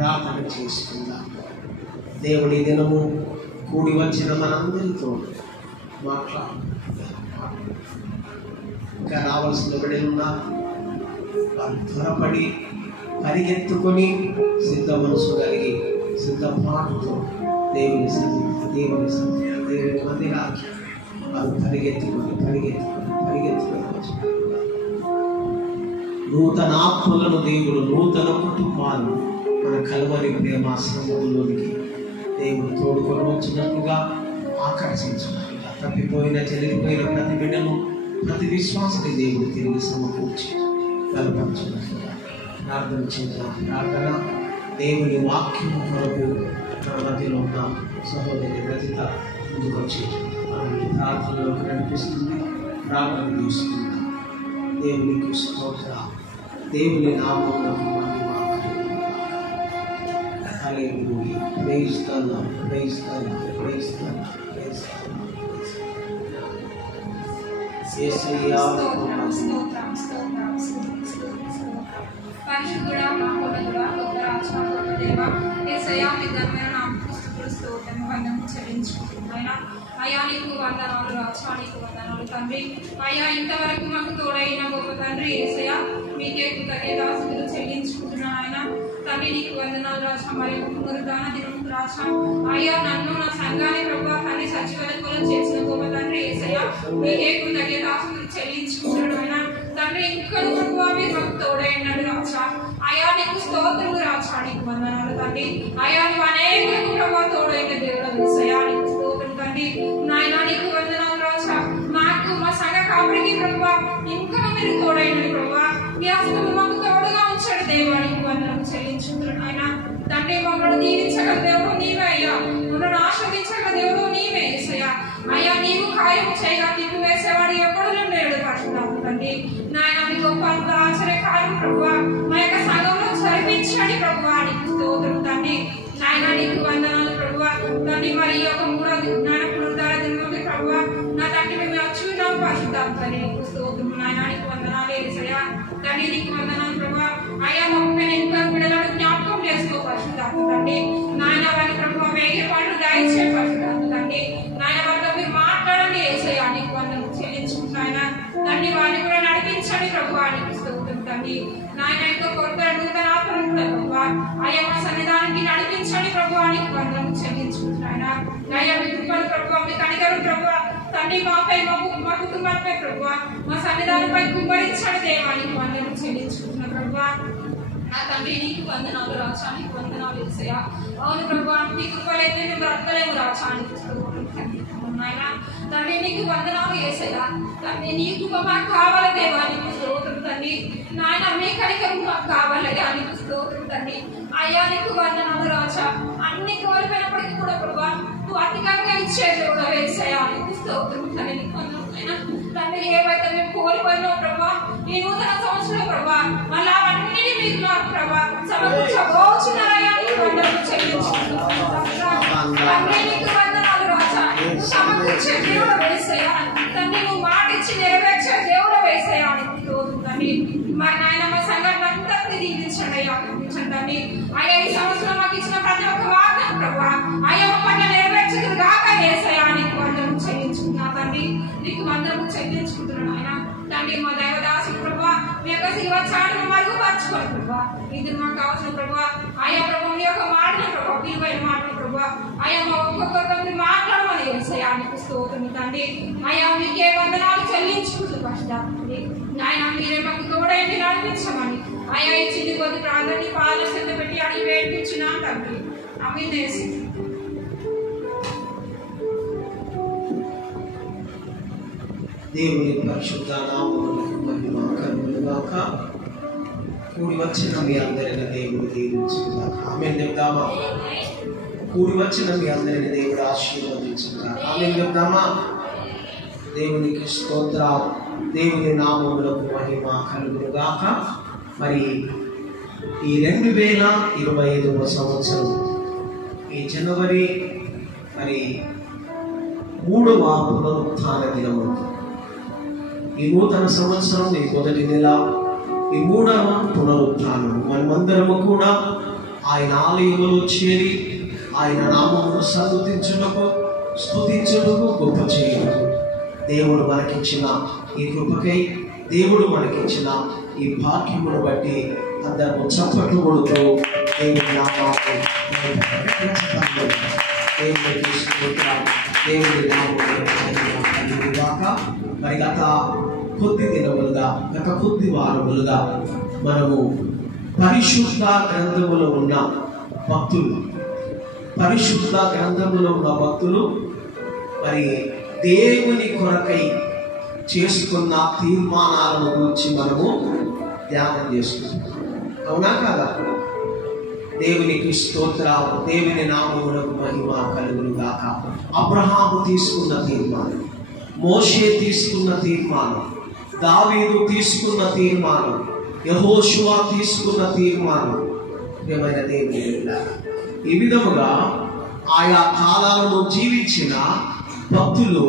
ప్రార్థన చేసుకుందాం. దేవుడి దినము కూడి వచ్చిన మనందరితో ఇంకా రావాల్సిన బిడ్డలు ఉన్నారు. వాళ్ళు త్వరపడి పరిగెత్తుకొని సిద్ధ మనసు కలిగి సిద్ధపాటుతో దేవుని మందిరానికి వాళ్ళు పరిగెత్తుకొని నూతన ఆత్మలను దేవుడు, నూతన కుటుంబాలను మన కల్వరి ప్రేమాశ్రమంలోనికి దేవుడు తోడుకొని వచ్చినట్లుగా ఆకర్షించినట్లుగా తప్పిపోయిన చెల్లిపోయిన ప్రతి బిడ్డను, ప్రతి విశ్వాసాన్ని దేవుడు తిరిగి సమకూర్చి బలపరచినట్లుగా ప్రార్థన చేద్దాం. ప్రార్థన దేవుని వాక్యం కొరకు మన మధ్యలో ఉన్న సహోదరి రజిత ముందుకొచ్చి ప్రార్థనలోకి నడిపిస్తుంది. ప్రార్థన తీసుకుందాం. దేవునికి స్తోత్ర, దేవుని నామములో పరిశుద్ధుడా, మహోన్నతుడా, గొప్ప దేవా, యేసయ్యా మీ ఘనమైన నామముకు స్తుతులు స్తోత్రములు వందనములు చెల్లించుకుంటున్నాను. అయ్యా నీకు వందనాలు రాజా, నీకు వందనాలు తండ్రి. అయ్యా ఇంతవరకు మాకు తోడైన గొప్ప తండ్రి యేసయ్యా మీకే కృతజ్ఞతాస్తుతులు చెల్లించుకుంటున్నాను. ఆయన తండ్రి నీకు వందనాలు రాజా. మరి పునరుద్ధాన దినము రాజా అయ్యా నన్ను నా సంఘాన్ని ప్రభువా తండ్రి సచివాలయంలో చేసిన గొప్ప తండ్రి యేసయ్యా మీకే కృతజ్ఞతాస్తుతులు చెల్లించుకుంటున్నాను. ఆయన తండ్రి ఇక్కడ ప్రభువా మీరు మాకు తోడైనాడు రాజా. అయ్యా నీకు స్తోత్రము రాజా, నీకు వందనాలు తండ్రి. అయ్యా నువ్వు అనేకులకు ప్రభువా తోడైన దేవుడు యేసయ్యా నీకు స్తోత్రం తండ్రి. నాయన నీకు వందనాలు రాజా. మాకు మా సంఘ కాపురికి ప్రభువా ఇంకా మీరు తోడైనది ప్రభువా. మీ హస్తము మాకు తోడుగా ఉంచాడు దేవా, నీకు వందనాలు చెల్లించుకుంటున్నాను. ఆయన తండ్రి మమ్మల్ని దీవించగల దేవుడు నీవే అయ్యా, మమ్మల్ని ఆస్వాదించగల దేవుడు నీవే యేసయ్యా. అయ్యా నీవు కార్యం చేయగా నిన్ను వేసేవాడు ఎప్పుడు లేడు పడుతున్నావు తండ్రి. నాయన మీ గొప్ప ఆశ్చర్య కార్యం ప్రభువా మా యొక్క సంఘంలో జరిపించండి ప్రభువా, నీకు స్తోత్రం తండ్రి. నాయన నీకు వందనాలు ప్రభువా తండ్రి. మరి ఈ యొక్క పునరుద్ధార దినముకి ప్రభువా నా తండ్రి మేము వచ్చున్నాం పడుతాం తండ్రి, నీకు స్తోత్రం. నాయన నీకు వందనాలు యేసయ్యా తండ్రి, నీకు వందనాలు ప్రభువా. అయ్యా మమ్మల్ని ఇంకా బిడ్డలను జ్ఞాపకం చేసుకో పరిశుద్ధాత్మ తండ్రి. నాయన వారి ప్రభువా వేగే పాటలు దయచే పరిశుద్ధాత్మ తండ్రి. నాయన వారితో మీరు మాట్లాడండి యేసయ్యా, నీకు వందనాలు చెల్లించుకుంటున్నాయన తండ్రి. వారిని కూడా నడిపించండి ప్రభువా, నీకు స్తోత్రం తండ్రి. నాయన యొక్క కొత్త నూతన ఆత్మను కూడా ప్రభువా అయ్యా మా సన్నిధానానికి నడిపించండి ప్రభువా, నీకు వందనాలు చెల్లించుకుంటున్నాయన. అయ్యా మీ కృపను ప్రభువా, మీ కనికరం ప్రభువా తండ్రి మాపై మా కుటుంబాలపై ప్రభువా మా సన్నిధానంపై కుమ్మరించండి దేవా, నీకు వందనాలు చెల్లించుకుంటున్నా ప్రభువా. నా తండ్రి నీకు వందనాలు రాజా, నీకు వందనాలు యేసయ్యా. అవును ప్రభువా నీ కృపలైతే మేము బ్రతకలేము రాజా, నీకు స్తోత్రం నాయన తండ్రి. నీకు వందనాలు యేసయ్యా తండ్రి. నీ కృప మాకు కావాలి దేవా, నీకు స్తోత్రం తండ్రి. నాయన మీ కనికరం మాకు కావాలయ్యా, నీకు స్తోత్రం తండ్రి. అయ్యా నీకు వందనాలు రాజా. అన్ని కోల్పోయినప్పటికీ కూడా ప్రభువా నువ్వు అధికంగా ఇచ్చే దేవుడు యేసయ్యా, నీకు స్తోత్రం తండ్రి. నీకు వందనాలు తండ్రి. ఏవైతే మేము కోల్పోయినావు ప్రభువా ఈ నూతన సంవత్సరం ప్రభువా మళ్ళా అవన్నీ మీకు నాకు ప్రభువా సమకూర్చబోచున్నారయ్యా, నీకు వందనాలు చెల్లించుకుంటున్నాను తండ్రి. నీకు వందనాలు రాజా. నువ్వు సమకూర్చే దేవుడు యేసయ్యా తండ్రి. నువ్వు మాట ఇచ్చి నెరవేర్చే దేవుడు యేసయ్యా, నీకు స్తోత్రం తండ్రి. మరి నాయన మా సంఘాన్ని అందరినీ దీవించండి అయ్యా, దీవించండి తండ్రి. అయ్యా ఈ సంవత్సరం మాకు ఇచ్చిన ప్రతి ఒక్క వాగ్దానం ప్రభువా అయ్యా మమ్మల్ని నెరవేర్చదు కాక యేసయ్యా, నీకు వందనాలు చెల్లించుకున్నా తండ్రి. నీకు వందనాలు చెల్లించుకుంటున్నాను ఆయన తండ్రి. మా దైవదాసులు ప్రభువా మీ యొక్క శివ చాటును మరుగుపరచుకోండి ప్రభువా. ఇది మాకు కావాల్సిన ప్రభువా అయ్యా ప్రభు మీ యొక్క మాటలు ప్రభువా విలువైన మాటలు ప్రభువా అయ్యా మా ఒక్కొక్కరిని మాట్లాడమని యేసయ్యా, నీకు స్తోత్రం తండ్రి. అయ్యా మీకే వందనాలు చెల్లించుకుంటూ కష్టాన్ని నాయన మీరే మాకు తోడైంది నడిపించమని అయ్యా ఇచ్చింది కొద్ది ప్రార్థన పాలసీలు పెట్టి అడిగి వేయించున్నాం తండ్రి. ఆమేన్. దేవుని పరిశుద్ధ నామమునకు మహిమ కలుగునుగాక. కూడి వచ్చిన మీ అందరిని దేవుడు దీవించుగాక. ఆమేన్ చెప్దామా? కూడి వచ్చిన మీ అందరిని దేవుడు ఆశీర్వదించుగాక. ఆమేన్ చెప్దామా? దేవునికి స్తోత్ర. దేవుని నామమునకు మహిమ కలుగునుగాక. మరి ఈ 2025వ సంవత్సరం ఈ జనవరి మరి 3వ పునరుత్థాన దినము. ఈ నూతన సంవత్సరం ఈ మొదటి నెల ఈ 3వ పునరుత్థానం. మనమందరము కూడా ఆయన ఆలయములో చేరి ఆయన నామమును స్తుతించుటకు గొప్ప చేయుటకు దేవుడు మనకిచ్చిన ఈ కృపకై, దేవుడు మనకిచ్చిన ఈ భాగ్యమును బట్టి అందరూ చప్పట్లు కొడుతూ దేవుని నామాన్ని దేవునికి స్తోత్రం, దేవుని నామమును గాక. మరి గత కొద్ది వారములుగా మనము పరిశుద్ధ గ్రంథములో ఉన్న భక్తులు మరి దేవుని కొరకై చేసుకున్న తీర్మానాలను గురించి మనము ధ్యానం చేసుకుంటాం. అవునా కాదా? దేవునికి స్తోత్రం, దేవుని నామమునకు మహిమ కలుగును గాక. అబ్రహాము తీసుకున్న తీర్మానం, మోషే తీసుకున్న తీర్మానం, దావీదు తీసుకున్న తీర్మానం, యెహోషువ తీసుకున్న తీర్మానం, ప్రియమైన దేవుని బిడ్డలారా, ఈ విధముగా ఆయా కాలాలను జీవించిన భక్తులు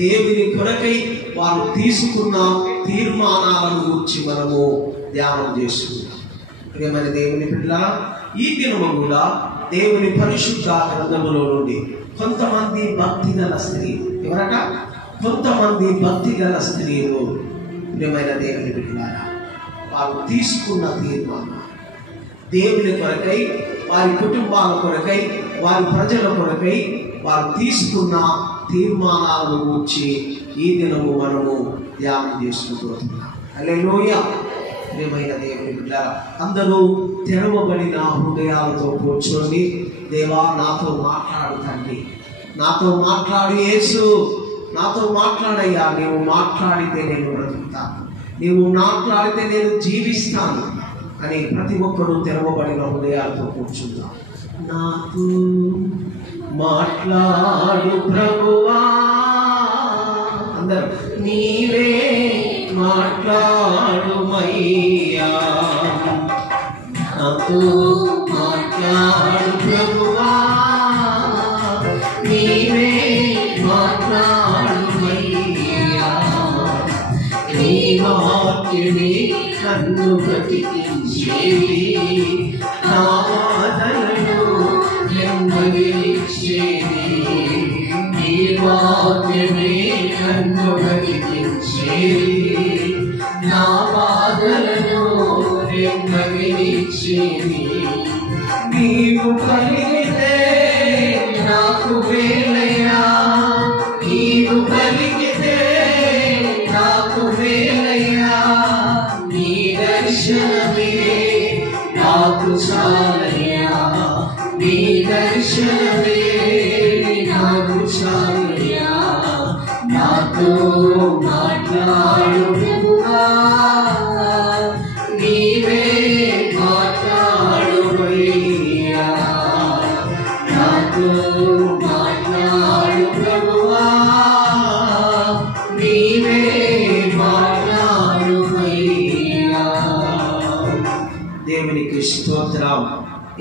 దేవుని కొరకై వారు తీసుకున్న తీర్మానాలను గురించి మనము ధ్యానం చేసుకుంటాం. ప్రియమైన దేవుని బిడ్డలారా, ఈ దినము కూడా దేవుని పరిశుద్ధ గ్రంథములో నుండి కొంతమంది భక్తిగల స్త్రీలు, ఎవరట? కొంతమంది భక్తిగల స్త్రీలు, ప్రియమైన దేవుని బిడ్డలారా, వారు తీసుకున్న తీర్మానం దేవుని కొరకై, వారి కుటుంబాల కొరకై, వారి ప్రజల కొరకై వారు తీసుకున్న తీర్మానాలను గురించి ఈ దినము మనము ధ్యానం చేసుకుంటున్నాం. హల్లెలూయా. ప్రియమైన దేవుని బిడ్డలారా, అందరూ తెరవబడిన హృదయాలతో కూర్చోండి. దేవా, నాతో మాట్లాడు తండ్రి, నాతో మాట్లాడు యేసు, నాతో మాట్లాడయ్యా. నీవు మాట్లాడితే నేను బ్రతుకుతాను, నీవు మాట్లాడితే నేను జీవిస్తాను అని ప్రతి ఒక్కరూ తెరవబడిన హృదయాలతో కూర్చుందాం. నాతో మాట్లాడు ప్రభువా, అందరూ నీవే మాట్లాడుమయ్యా, నాతో మాట్లాడు ప్రభువా, నీవే మాట్లాడుమయ్యా, నీ వాక్యమే నన్ను బ్రతికించేది, నా బాధలను నెమ్మదినిచ్చేది, నీ వాక్యమే నన్ను బ్రతికించేది, నా బాధలను నెమ్మదినిచ్చేది. నీవు కలిగితే నాకు వేలయ్యా, నీవు కలిగితే నాకు వేలయ్యా, నీ దర్శనమే నాకు చాలయ్యా, నీ దర్శనమే నాకు చాలయ్యా, నాతో మాట్లాడు ప్రభువా, నీవే మాట్లాడుమయ్యా, నాతో మాట్లాడు ప్రభువా, నీవే మాట్లాడుమయ్యా. దేవునికి స్తోత్రం.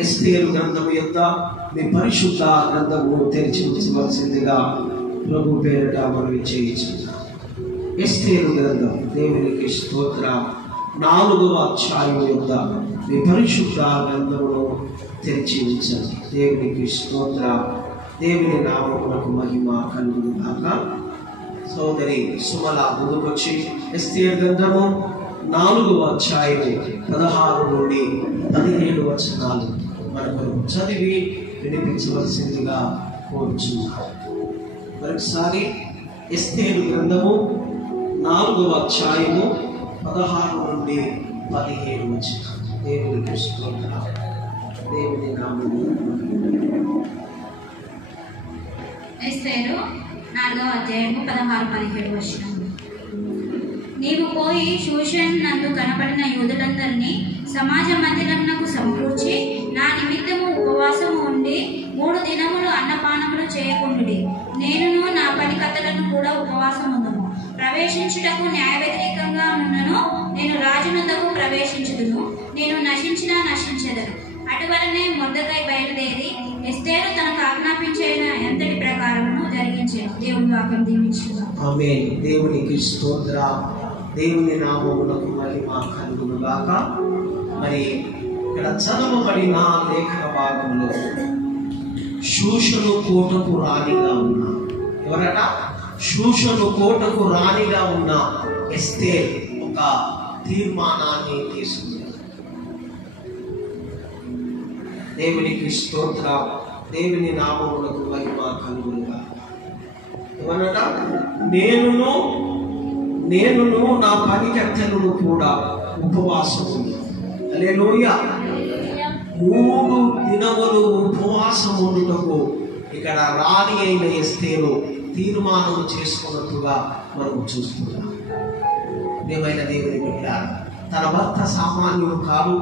ఎస్తేరు గ్రంథము యొక్క మీ పరిశుద్ధ గ్రంథము తెరిచి ఉంచవలసిందిగా ప్రభు పేరిట మనవి చేయించున్నాం. ఎస్తేరు గ్రంథం, దేవునికి స్తోత్రం, 4వ అధ్యాయం యొక్క మీ పరిశుద్ధ గ్రంథమును తెరిచి ఉంచండి. దేవునికి స్తోత్రం, దేవుని నామమునకు మహిమ కలుగును గాక. సోదరి సుమల ముందుకొచ్చి ఎస్తేరు గ్రంథము 4వ అధ్యాయం 16 నుండి 17 వచనాలు మనకు చదివి వినిపించవలసిందిగా కోరుచున్నాం. మరొకసారి ఎస్తేరు గ్రంథము 4వ అధ్యాయము 16 నుండి 17 వచనాలు. దేవునికి స్తోత్రం, దేవుని నామమున. ఎస్తేరు 4వ అధ్యాయము 16-17 వచనాలు. నీవు పోయి షూషన్ నందు కనపడిన యూదులందరినీ సమాజ మందిరమునకు సమకూర్చి నా నిమిత్తము ఉపవాసము ఉండి 3 దినములు అన్నపానములు చేయకుండుడి. నేనును నా పనికత్తలను కూడా ఉపవాసముందుము. ప్రవేశించుటకు న్యాయ వ్యతిరేకంగా ఉన్నను నేను రాజునందుకు ప్రవేశించుదును. నేను నశించినా నశించెదను. అటువలనే మొర్దెకై బయలుదేరి ఎస్తేరు తనకు ఆజ్ఞాపించిన ఎంతటి ప్రకారమును జరిగించెను. దేవుని వాక్యం దీవించును. ఆమేన్. దేవునికి స్తోత్రం, దేవుని నామమునకు మహిమ కలుగును గాక. మరి ఇక్కడ చదవబడిన లేఖన భాగంలో షూషను కోటకు రాణిగా ఉన్న, ఎవరట? షూషను కోటకు రాణిగా ఉన్న ఎస్తేర్ ఒక తీర్మానాన్ని తీసుకుంది. దేవునికి స్తోత్రం, దేవుని నామములకు మహిమ కలుగునుగా. ఏమన్నట? నేనును నా పనికత్తెలను కూడా ఉపవాసం ఉంది. హల్లెలూయా. 3 దినములు ఉపవాసం ఉండుటకు ఇక్కడ రాణి అయిన ఎస్తేరు తీర్మానం చేసుకున్నట్టుగా మనం చూస్తున్నాం. ప్రియమైన దేవుని బిడ్డ, తన భర్త సామాన్యుడు కాదు.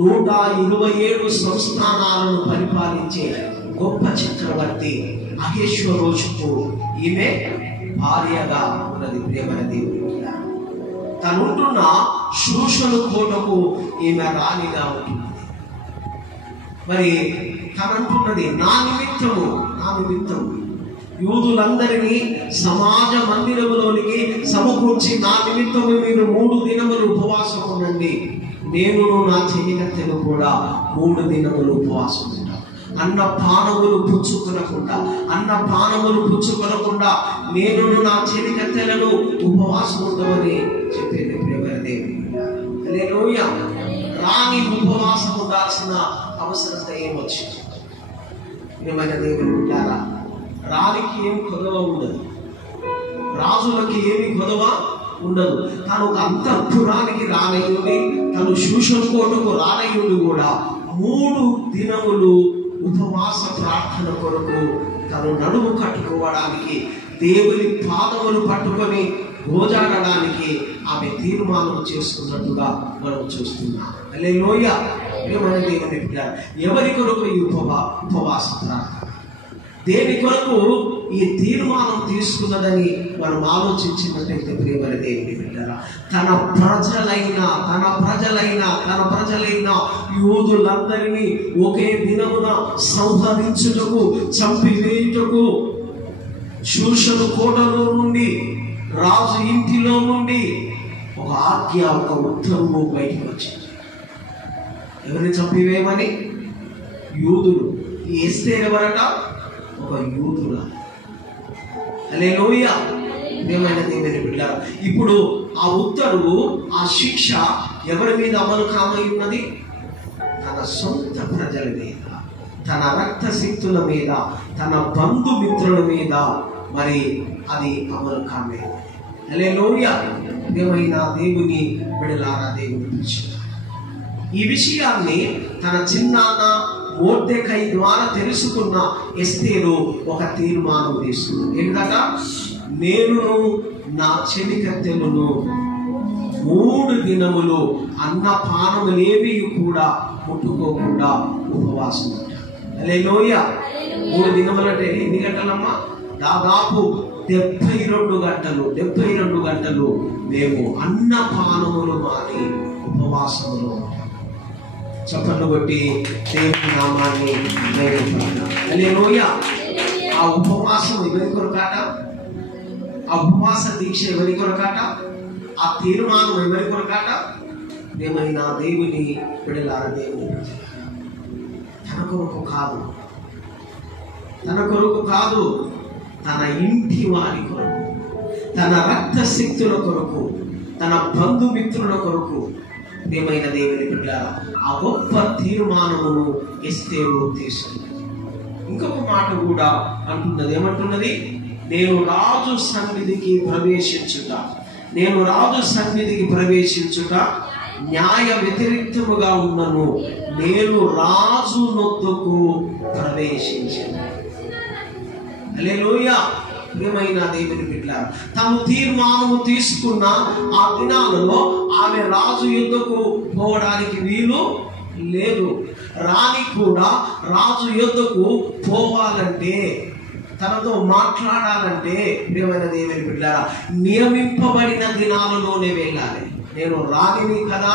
127 సంస్థానాలను పరిపాలించే గొప్ప చక్రవర్తి అహేశ్వరోషుకు ఈమె భార్యగా ఉన్నది. ప్రియమైన దేవుని బిడ్డ, తనుంటున్న షూషను కోటకు ఈమె రాణిగా ఉంటుంది. మరి తనంటున్నది, నా నిమిత్తము యూదులందరినీ సమాజ మందిరములోనికి సమకూర్చి నా నిమిత్తము మీరు 3 దినములు ఉపవాసం ఉండండి. నేను నా చెయ్యకత్తెలు కూడా 3 దినములు ఉపవాసం ఉంటాం. అన్నపానములు పుచ్చుకొనకుండా నేను నా చెలికత్తెలను ఉపవాసం ఉండమని చెప్పేది. ప్రియమైన దేవుని హల్లెలూయా. రాణి ఉపవాసం ఉండాల్సిన అవసరత ఏమొచ్చింది? ప్రియమైన దేవుని బిడ్డారా, రాణికి ఏమి కొదవ ఉండదు, రాజులకి ఏమి కొదవ ఉండదు. తను ఒక అంతఃపురానికి రానయ్యుండి, తను షూషను కోటకు రానయ్యుండి కూడా 3 దినములు ఉపవాస ప్రార్థన కొరకు తను నడుము కట్టుకోవడానికి, దేవుని పాదములు పట్టుకొని గోజాడడానికి ఆమె తీర్మానం చేసుకున్నట్టుగా మనం చూస్తున్నాం. హల్లెలూయా. ప్రియమైన దేవుని బిడ్డ, ఎవరి కొరకు ఈ ఉపవాస ప్రార్థన? దేని కొరకు ఈ తీర్మానం తీసుకున్నదని మనం ఆలోచించినట్టయితే, ప్రియమైన దేవుని బిడ్డరా, తన ప్రజలైన యూదులందరినీ ఒకే దినమున సంహరించుటకు, చంపివేయుటకు షూషను కోటలో నుండి, రాజు ఇంటిలో నుండి ఒక ఆజ్ఞ, ఒక ఉత్తర్వు బయటకు వచ్చింది. ఎవరిని చంపివేయమని? యూదులు. ఈ ఎస్తేరు ఎవరట? ఒక యూదుల. హల్లెలూయా. ప్రియమైన దేవుని బిడ్డలారా, ఇప్పుడు ఆ ఉత్తర్వు, ఆ శిక్ష ఎవరి మీద అమలు కామై ఉన్నది? తన సొంత ప్రజల మీద, తన రక్త శక్తుల మీద, తన బంధుమిత్రుల మీద మరి అది అమలు కామే. హల్లెలూయా. ప్రియమైన దేవుని బిడ్డలారా, దేవుని పిలిచారు. ఈ విషయాన్ని తన చిన్నాన్న మొర్దెకై ద్వారా తెలుసుకున్న ఎస్తేరు ఒక తీర్మానం తీసుకుంది. ఏంటట? నేను నా చెలికత్తెలను 3 దినములు అన్నపానములేవి కూడా ముట్టుకోకుండా ఉపవాసం ఉంటారు. హల్లెలూయా. 3 దినములు అంటే ఎన్ని గంటలమ్మా? దాదాపు 72 గంటలు మేము అన్నపానములు మాని ఉపవాసములో ఉంటాం. చప్పట్లు కొట్టి దేవుని నామాన్ని మహిమపరచాలి. హల్లెలూయా. ఆ ఉపవాసం ఎవరి కొరకాట? ఆ ఉపవాస దీక్ష ఎవరి కొరకాట? ఆ తీర్మానం ఎవరి కొరకాట? ఏమైనా దేవుని బిడ్డలారా, దేవుని తన కొరకు కాదు, తన ఇంటి వారి కొరకు, తన రక్త శక్తుల కొరకు, తన బంధుమిత్రుల కొరకు, ప్రియమైన దేవుని బిడ్డలారా, ఆ గొప్ప తీర్మానమును ఎస్తేరు తీసుకుంది. ఇంకొక మాట కూడా అంటున్నది. ఏమంటున్నది? నేను రాజు సన్నిధికి ప్రవేశించుట న్యాయ వ్యతిరేక్తముగా ఉన్నను, నేను రాజు నొద్దకు ప్రవేశించాను. హల్లెలూయా. ప్రియమైన దేవుని బిడ్డలారా, తాము తీర్మానము తీసుకున్న ఆ దినాలలో ఆమె రాజు యుద్ధకు పోవడానికి వీలు లేదు. రాణి కూడా రాజు యుద్ధకు పోవాలంటే, తనతో మాట్లాడాలంటే, ప్రియమైన దేవుని బిడ్డలారా, నియమింపబడిన దినాలలోనే వెళ్ళాలి. నేను రాణిని కదా,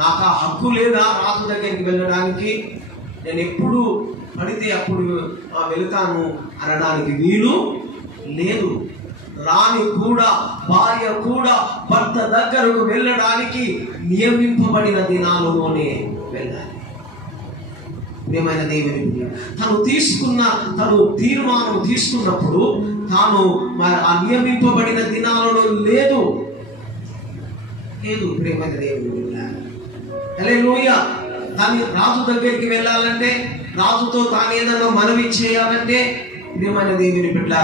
నాకు ఆ హక్కు లేదా రాజు దగ్గరికి వెళ్ళడానికి? నేను ఎప్పుడు పడితే అప్పుడు వెళతాను అనడానికి వీలు లేదు. రాణి కూడా, భార్య కూడా భర్త దగ్గరకు వెళ్ళడానికి నియమింపబడిన దినాలలోనే వెళ్ళాలి. ప్రియమైన దేవుని బిడ్డ, తను తీర్మానం తీసుకున్నప్పుడు తాను ఆ నియమింపబడిన దినాలలో లేదు. ప్రియమైన దేవుని బిడ్డ, హల్లెలూయా. తాను రాజు దగ్గరికి వెళ్ళాలంటే, రాజుతో తాను ఏదైనా మనవి చేయాలంటే, ప్రియమైన దేవుని బిడ్డ,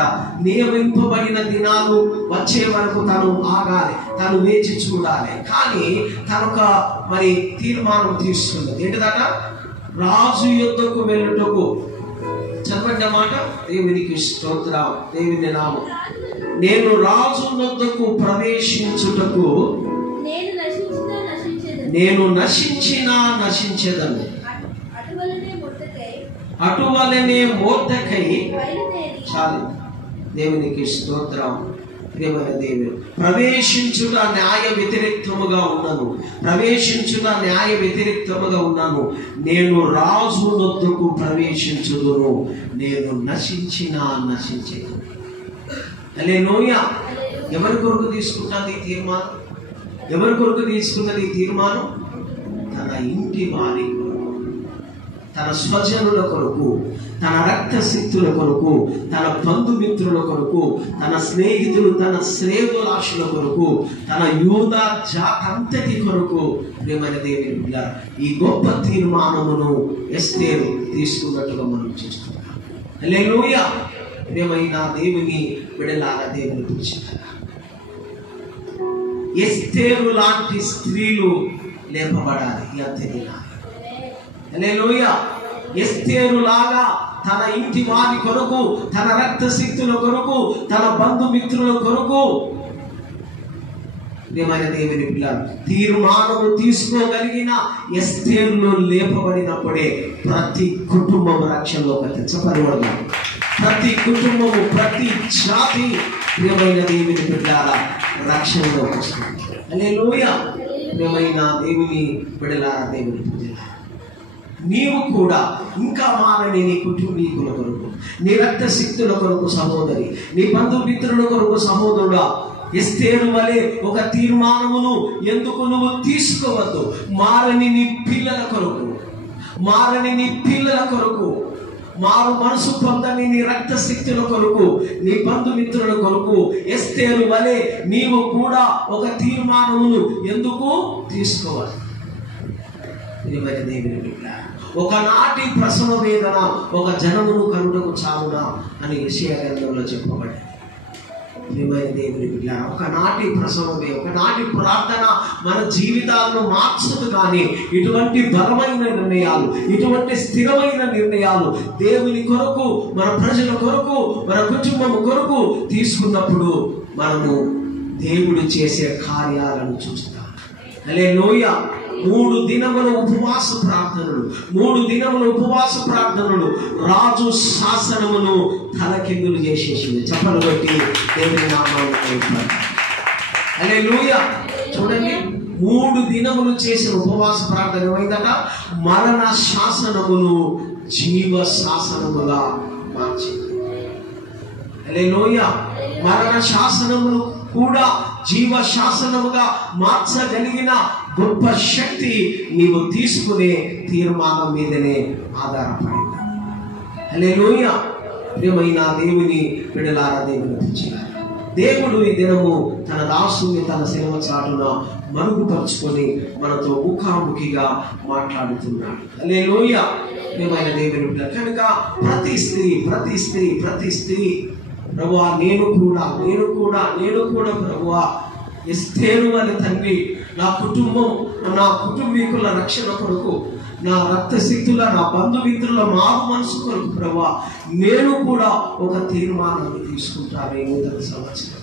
నియమింపబడిన దినాలు వచ్చే వరకు తను ఆగాలి, తను వేచి చూడాలి. కానీ తనొక తీర్మానం తీసుకున్నది ఏంటిదట? రాజు యొద్దకు వెళ్ళుటకు. చదవండి మాట. దేవునికి స్తోత్రం, దేవుని నామం. నేను రాజు యొద్దకు ప్రవేశించుటకు నేను నశించినా నశించెదను. అటువలనే మొర్దెకై చాలు. దేవునికి స్తోత్రం. ప్రియమైన దేవుడు, ప్రవేశించుట న్యాయ వ్యతిరేక్తముగా ఉన్నాను. నేను రాజు నొద్దకు ప్రవేశించుదును, నేను నశించినా నశించెదను. హల్లెలూయా. ఎవరి కొరకు తీసుకుంటాను ఈ తీర్మానం? ఎవరి కొరకు తీసుకున్నది ఈ తీర్మానం? తన ఇంటి వారి కొరకు, తన స్వజనుల కొరకు, తన రక్తశక్తుల కొరకు, తన బంధుమిత్రుల కొరకు, తన స్నేహితులు, తన శ్రేయోభిలాషుల కొరకు, తన యూదా జాతంతటి కొరకు. ప్రియమైన దేవుని బిడ్డ, ఈ గొప్ప తీర్మానమును ఎస్తేరు తీసుకున్నట్టుగా మనం చూస్తున్నాం. హల్లెలూయా. ప్రియమైన దేవుని బిడ్డలారా, దేవుని పిలిచారా, ఎస్తేరు లాంటి స్త్రీలు లేపబడాలి ఈ అంత్యదినాలు. హల్లెలూయా. ఎస్తేరు లాగా తన ఇంటి వారి కొరకు, తన రక్తశక్తుల కొరకు, తన బంధుమిత్రుల కొరకు, ప్రియమైన దేవుని పిల్లలు, తీర్మానము తీసుకోగలిగిన ఎస్తేరులో లేపబడినప్పుడే ప్రతి కుటుంబం రక్షణలోకి తెచ్చబడదు. ప్రతి కుటుంబము, ప్రతి జాతి ప్రియమైన దేవుని బిడ్డల రక్షణలోకి వస్తుంది. హల్లెలూయా. ప్రియమైన దేవుని బిడ్డలారా, దేవుని బిడ్డలారా, నీవు కూడా ఇంకా మారని నీ కుటుంబీకుల కొరకు, నీ రక్తశక్తుల కొరకు సహోదరి, నీ బంధుమిత్రుల కొరకు సహోదరుడా, ఎస్తేరు వలె ఒక తీర్మానమును ఎందుకు నువ్వు తీసుకోవద్దు? మారని నీ పిల్లల కొరకు, మారు మనసు పొందని నీ రక్తశక్తుల కొరకు, నీ బంధుమిత్రుల కొరకు ఎస్తేరు వలె నీవు కూడా ఒక తీర్మానమును ఎందుకు తీసుకోవాలి? ఒకనాటి ప్రసవ వేదన ఒక జనమును కనుటకు చాలునా అని యెషయా గ్రంథంలో చెప్పబడింది. దేవుని బిడ్డ, ఒకనాటి ప్రసవమే, ఒకనాటి ప్రార్థన మన జీవితాలను మార్చదు. కానీ ఇటువంటి బలమైన నిర్ణయాలు, ఇటువంటి స్థిరమైన నిర్ణయాలు దేవుని కొరకు, మన ప్రజల కొరకు, మన కుటుంబం కొరకు తీసుకున్నప్పుడు మనము దేవుడు చేసే కార్యాలను చూస్తాం. హల్లెలూయా. 3 దినముల ఉపవాస ప్రార్థనలు రాజు శాసనమును తలకిందులు చేసేసింది. చప్పలు కొట్టి దేవుని నామాన్ని. హల్లెలూయా. చూడండి, 3 దినములు చేసిన ఉపవాస ప్రార్థన ఏమైందట? మరణ శాసనమును జీవ శాసనముగా మార్చింది. హల్లెలూయా. మరణ శాసనమును కూడా జీవ శాసనముగా మార్చగలిగిన గొప్ప శక్తి నీవు తీసుకునే తీర్మానం మీదనే ఆధారపడింది. హల్లెలూయా. ప్రియమైన దేవుని బిడ్డలారా, దేవుని పిలిచారు. దేవుడు ఈ దినము తన దాసుని తన శిలువ చాటున మరుగుపరుచుకొని మనతో ముఖాముఖిగా మాట్లాడుతున్నాడు. హల్లెలూయా. ప్రియమైన దేవుని బిడ్డ, కనుక ప్రతి స్త్రీ ప్రభువా, నేను కూడా ప్రభువా, ఎస్తేరు వలె తండ్రి, నా కుటుంబీకుల రక్షణ కొరకు, నా రక్తశక్తుల, నా బంధుమిత్రుల మారు మనసు కొరకు ప్రభువా, నేను కూడా ఒక తీర్మానాన్ని తీసుకుంటాను. ఈ నూతన సంవత్సరం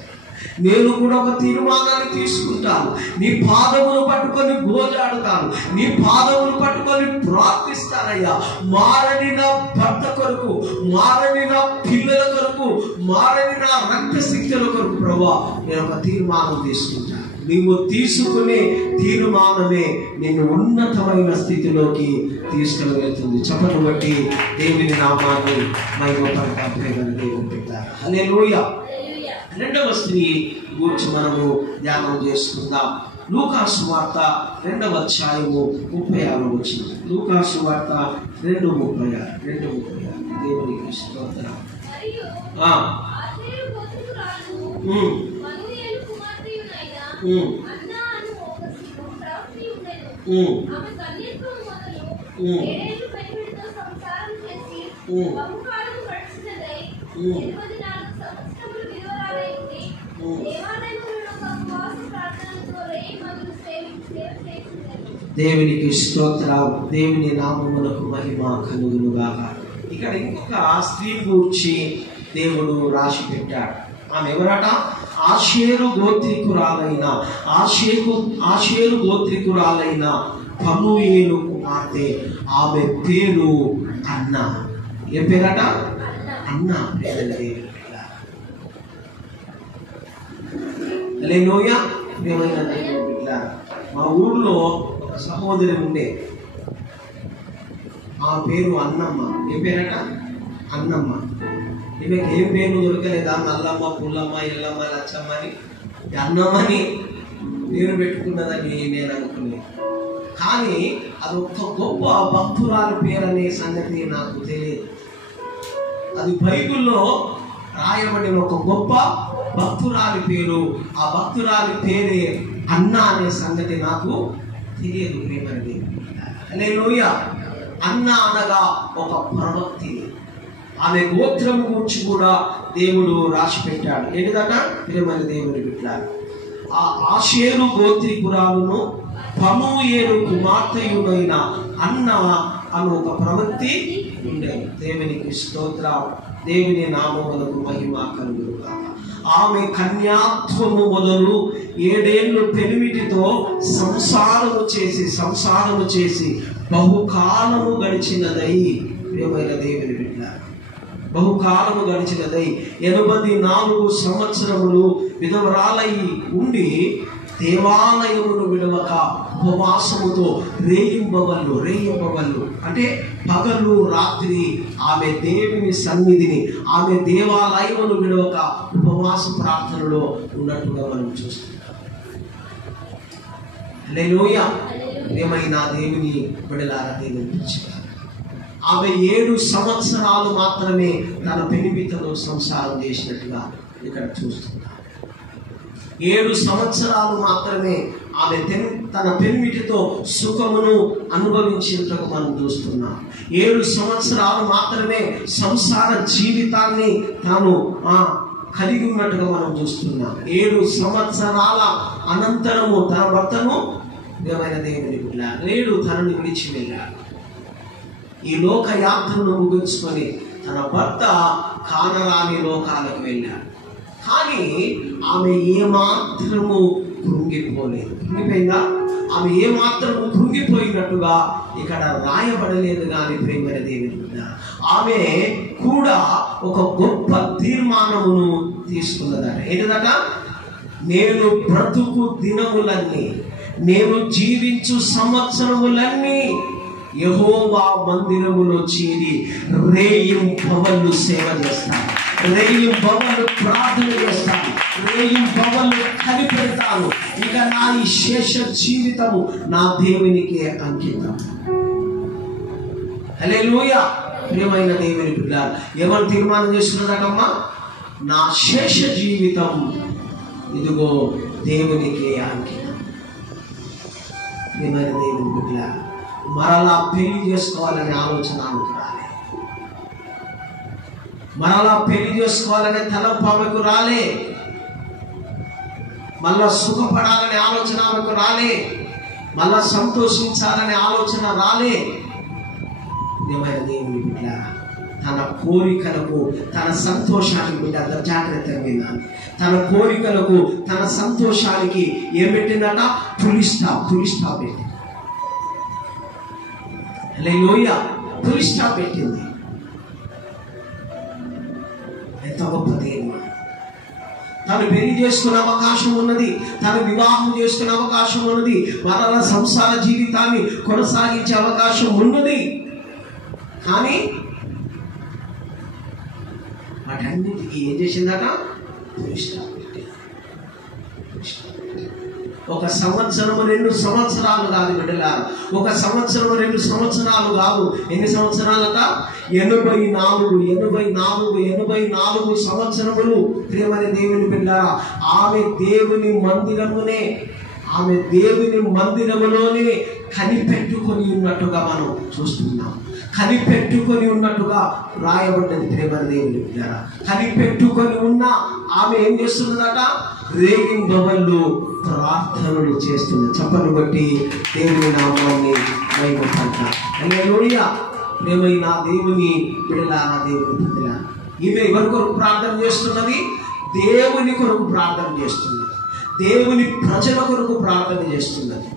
నేను కూడా ఒక తీర్మానాన్ని తీసుకుంటాను. నీ పాదములు పట్టుకొని గోజాడుతాను, నీ పాదములు పట్టుకొని ప్రార్థిస్తానయ్యా. మారని నా భర్త కొరకు, మారని నా పిల్లల కొరకు, మారని నా రక్తశక్తుల కొరకు ప్రభువా, నేను ఒక తీర్మానం తీసుకుంటాను. నీవు తీసుకునే తీర్మానమే నిన్ను ఉన్నతమైన స్థితిలోకి తీసుకుని వెళ్తుంది. చప్పట్లు బట్టి దేవుని నామాన్ని మహిమపడతాం. దేవుని పెట్టారు. హల్లెలూయా. రెండవ స్త్రీ గురించి మనము ధ్యానం చేసుకుందాం. లూకాసు వార్త 2వ అధ్యాయము 36 వచనం. లూకాసు వార్త 2:36. దేవునికి స్తోత్రం. దేవునికి స్తోత్రం. దేవుని నామమునకు మహిమ కలుగునుగాక. ఇక్కడ ఇంకొక స్త్రీ గురించి దేవుడు రాసి పెట్టాడు. ఆమె ఎవరట? ఆషేరు గోత్రికురాలైన పనూయేలు కుమార్తె. ఆమె పేరు అన్న. ఏ పేరట? అన్న. హల్లెలూయా. ప్రియమైన దేవుని బిడ్డలారా, మా ఊర్లో ఒక సహోదరి ఉండే, ఆ పేరు అన్నమ్మ. ఏ పేరట? అన్నమ్మ. ఈమెకి ఏం పేరు దొరకలేదా? నల్లమ్మ, పుల్లమ్మ, ఎల్లమ్మ, లచ్చమ్మ అని అన్నమ్మని పేరు పెట్టుకున్నదని నేను అనుకున్నాను. కానీ అది ఒక గొప్ప భక్తురాలి పేరు అనే సంగతి నాకు తెలియదు. అది బైబిల్లో రాయబడిన ఒక గొప్ప భక్తురాలి పేరు. ఆ భక్తురాలి పేరే అన్న అనే సంగతి నాకు తెలియదు. ప్రేమని హల్లెలూయా. అన్న అనగా ఒక ప్రవక్తి. ఆమె గోత్రం గురించి కూడా దేవుడు రాసి పెట్టాడు. ఏంటిదట? ప్రేమని దేవుని బిడ్డలారా, ఆ ఆషేరు గోత్రికురాలును పనూయేలు కుమార్తెయుడైన అన్న అను ఒక ప్రవక్తి ఉండేది. దేవునికి స్తోత్రం. దేవుని నామమునకు మహిమ కలుగునుగాక. ఆమె కన్యాత్వము మొదలు 7 ఏళ్ళు పెనిమిటితో సంసారము చేసి బహుకాలము గడిచినదై. ప్రియమైన దేవుని బిడ్డ, బహుకాలము గడిచినదై 84 సంవత్సరములు విధవరాలై ఉండి దేవాలయమును విడవక ఉపవాసముతో రేయింబవళ్ళు అంటే పగలు రాత్రి ఆమె దేవుని సన్నిధిని, ఆమె దేవాలయమును విడవక ఉపవాస ప్రార్థనలో ఉన్నట్టుగా మనం చూస్తున్నాం. హల్లెలూయా. ప్రియమైన దేవుని బిడ్డలారా, దేవుని పిలిచారు. ఆమె 7 సంవత్సరాలు మాత్రమే తన పెనిమితలో సంసారం చేసినట్టుగా ఇక్కడ చూస్తున్నాం. 7 సంవత్సరాలు మాత్రమే ఆమె తన పెనిమిటితో సుఖమును అనుభవించినట్టుగా మనం చూస్తున్నాం. 7 సంవత్సరాలు మాత్రమే సంసార జీవితాన్ని తాను కలిగి ఉన్నట్టుగా మనం చూస్తున్నాం. 7 సంవత్సరాల అనంతరము తన భర్తను ప్రియమైన దేవుని లేడు తనను విడిచి వెళ్ళాడు. ఈ లోక యాత్రను ముగించుకొని తన భర్త కానరాని లోకాలకు వెళ్ళాడు. కానీ ఆమె ఏమాత్రము కృంగిపోలేదు. కృంగిపోయిందా? ఆమె ఏమాత్రము కృంగిపోయినట్టుగా ఇక్కడ రాయబడలేదు. కానీ ప్రేమైన దేవుని బిడ్డ, ఆమె కూడా ఒక గొప్ప తీర్మానమును తీసుకున్నదట. ఏంటదట? నేను బ్రతుకు దినములన్నీ, నేను జీవించు సంవత్సరములన్నీ యెహోవా మందిరములో చేరి రేయింబవళ్ళు సేవ చేస్తాను, రేయింబవళ్ళు ప్రార్థన చేస్తాను, రేయింబవళ్ళు కనిపెడతాను. ఇక నా ఈ శేష జీవితము నా దేవునికే అంకితం. హల్లెలూయా. ప్రియమైన దేవుని బిడ్డ, ఎవరు తీర్మానం చేసుకున్నదటమ్మా? నా శేష జీవితం ఇదిగో దేవునికే అంకితం. ప్రియమైన దేవుని బిడ్డ, మరలా పెళ్లి చేసుకోవాలనే ఆలోచన ఆమెకు రాలే. మరలా పెళ్లి చేసుకోవాలనే తలంపు ఆమెకు రాలే. మళ్ళా సుఖపడాలనే ఆలోచన ఆమెకు రాలే. మళ్ళా సంతోషించాలనే ఆలోచన రాలే. ప్రియమైన దేవుని బిడ్డ, తన కోరికలకు, తన సంతోషానికి బిడ్డ జాగ్రత్తగా విన్నాను. తన కోరికలకు, తన సంతోషానికి ఏం పెట్టిందట? పులి స్టాప్ పెట్టి. హల్లెలూయా. పులి స్టాప్ పెట్టింది. ఎంత గొప్ప తీర్మానం. తను పెళ్లి చేసుకునే అవకాశం ఉన్నది, తను వివాహం చేసుకునే అవకాశం ఉన్నది, మరల సంసార జీవితాన్ని కొనసాగించే అవకాశం ఉన్నది. కానీ వాటన్నిటికీ ఏం చేసిందట? ఒక సంవత్సరం 2 సంవత్సరాలు కాదు బిడ్డలారా, ఒక సంవత్సరం 2 సంవత్సరాలు కాదు. ఎన్ని సంవత్సరాలట? 84 సంవత్సరములు. ప్రియమైన దేవుని బిడ్డలారా, ఆమె దేవుని మందిరములోనే కనిపెట్టుకొని ఉన్నట్టుగా మనం చూస్తున్నాం. కనిపెట్టుకొని ఉన్నట్టుగా రాయబడ్డది. ప్రియమైన దేవుని బిడ్డలారా, కనిపెట్టుకొని ఉన్న ఆమె ఏం చేస్తున్నదట? రేగింబవళ్ళు ప్రార్థనలు చేస్తుంది. చప్పట్లు బట్టి దేవుని నామాన్ని మహిమపడతారు. హల్లెలూయా. ప్రియమైన దేవుని బిడ్డలారా, దేవుని బిడ్డలారా, ఈమె ఎవరి కొరకు ప్రార్థన చేస్తున్నది? దేవుని కొరకు ప్రార్థన చేస్తున్నది. దేవుని ప్రజల కొరకు ప్రార్థన చేస్తున్నది.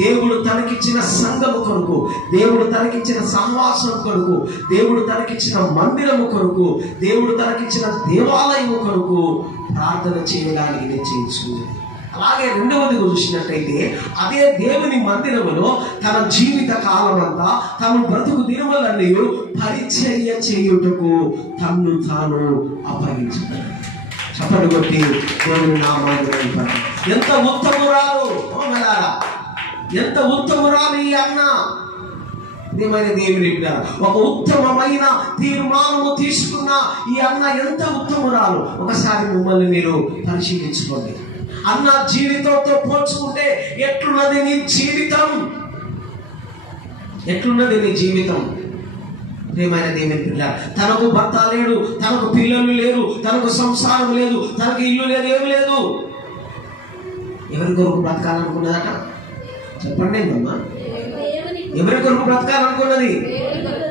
దేవుడు తనకిచ్చిన సంఘము కొరకు, దేవుడు తనకిచ్చిన సహవాసం కొరకు, దేవుడు తనకిచ్చిన మందిరము కొరకు, దేవుడు తనకిచ్చిన దేవాలయము కొరకు ప్రార్థన చేయడానికి నిశ్చయించుకుంది. అలాగే రెండవది చూసినట్టయితే, అదే దేవుని మందిరములో తన జీవిత కాలమంతా తను బ్రతుకు దినములన్నీ పరిచర్య చేయుటకు తన్ను తాను అప్పగించుకున్నాడు. చప్పట్లు కొట్టి దేవుని నామాన్ని మహిమపరచండి. ఎంత ఉత్తమురాలు! ఎంత ఉత్తమురాలు ఈ అన్న! ప్రియమైన దేవుని బిడ్డ, ఒక ఉత్తమమైన తీర్మానము తీసుకున్న ఈ అన్న ఎంత ఉత్తమురాలు! ఒకసారి మిమ్మల్ని మీరు పరిశీలించుకోండి. అన్న జీవితంతో పోల్చుకుంటే ఎట్లున్నది నీ జీవితం? ఎట్లున్నది నీ జీవితం? ప్రియమైన దేవుని బిడ్డ, తనకు భర్త లేడు, తనకు పిల్లలు లేరు, తనకు సంసారం లేదు, తనకు ఇల్లు లేదు, ఏమి లేదు. ఎవరి కొరకు బ్రతకాలనుకున్నదట? చెప్పండి అమ్మా. ఎవరి కొరకు బ్రతకాలనుకున్నది?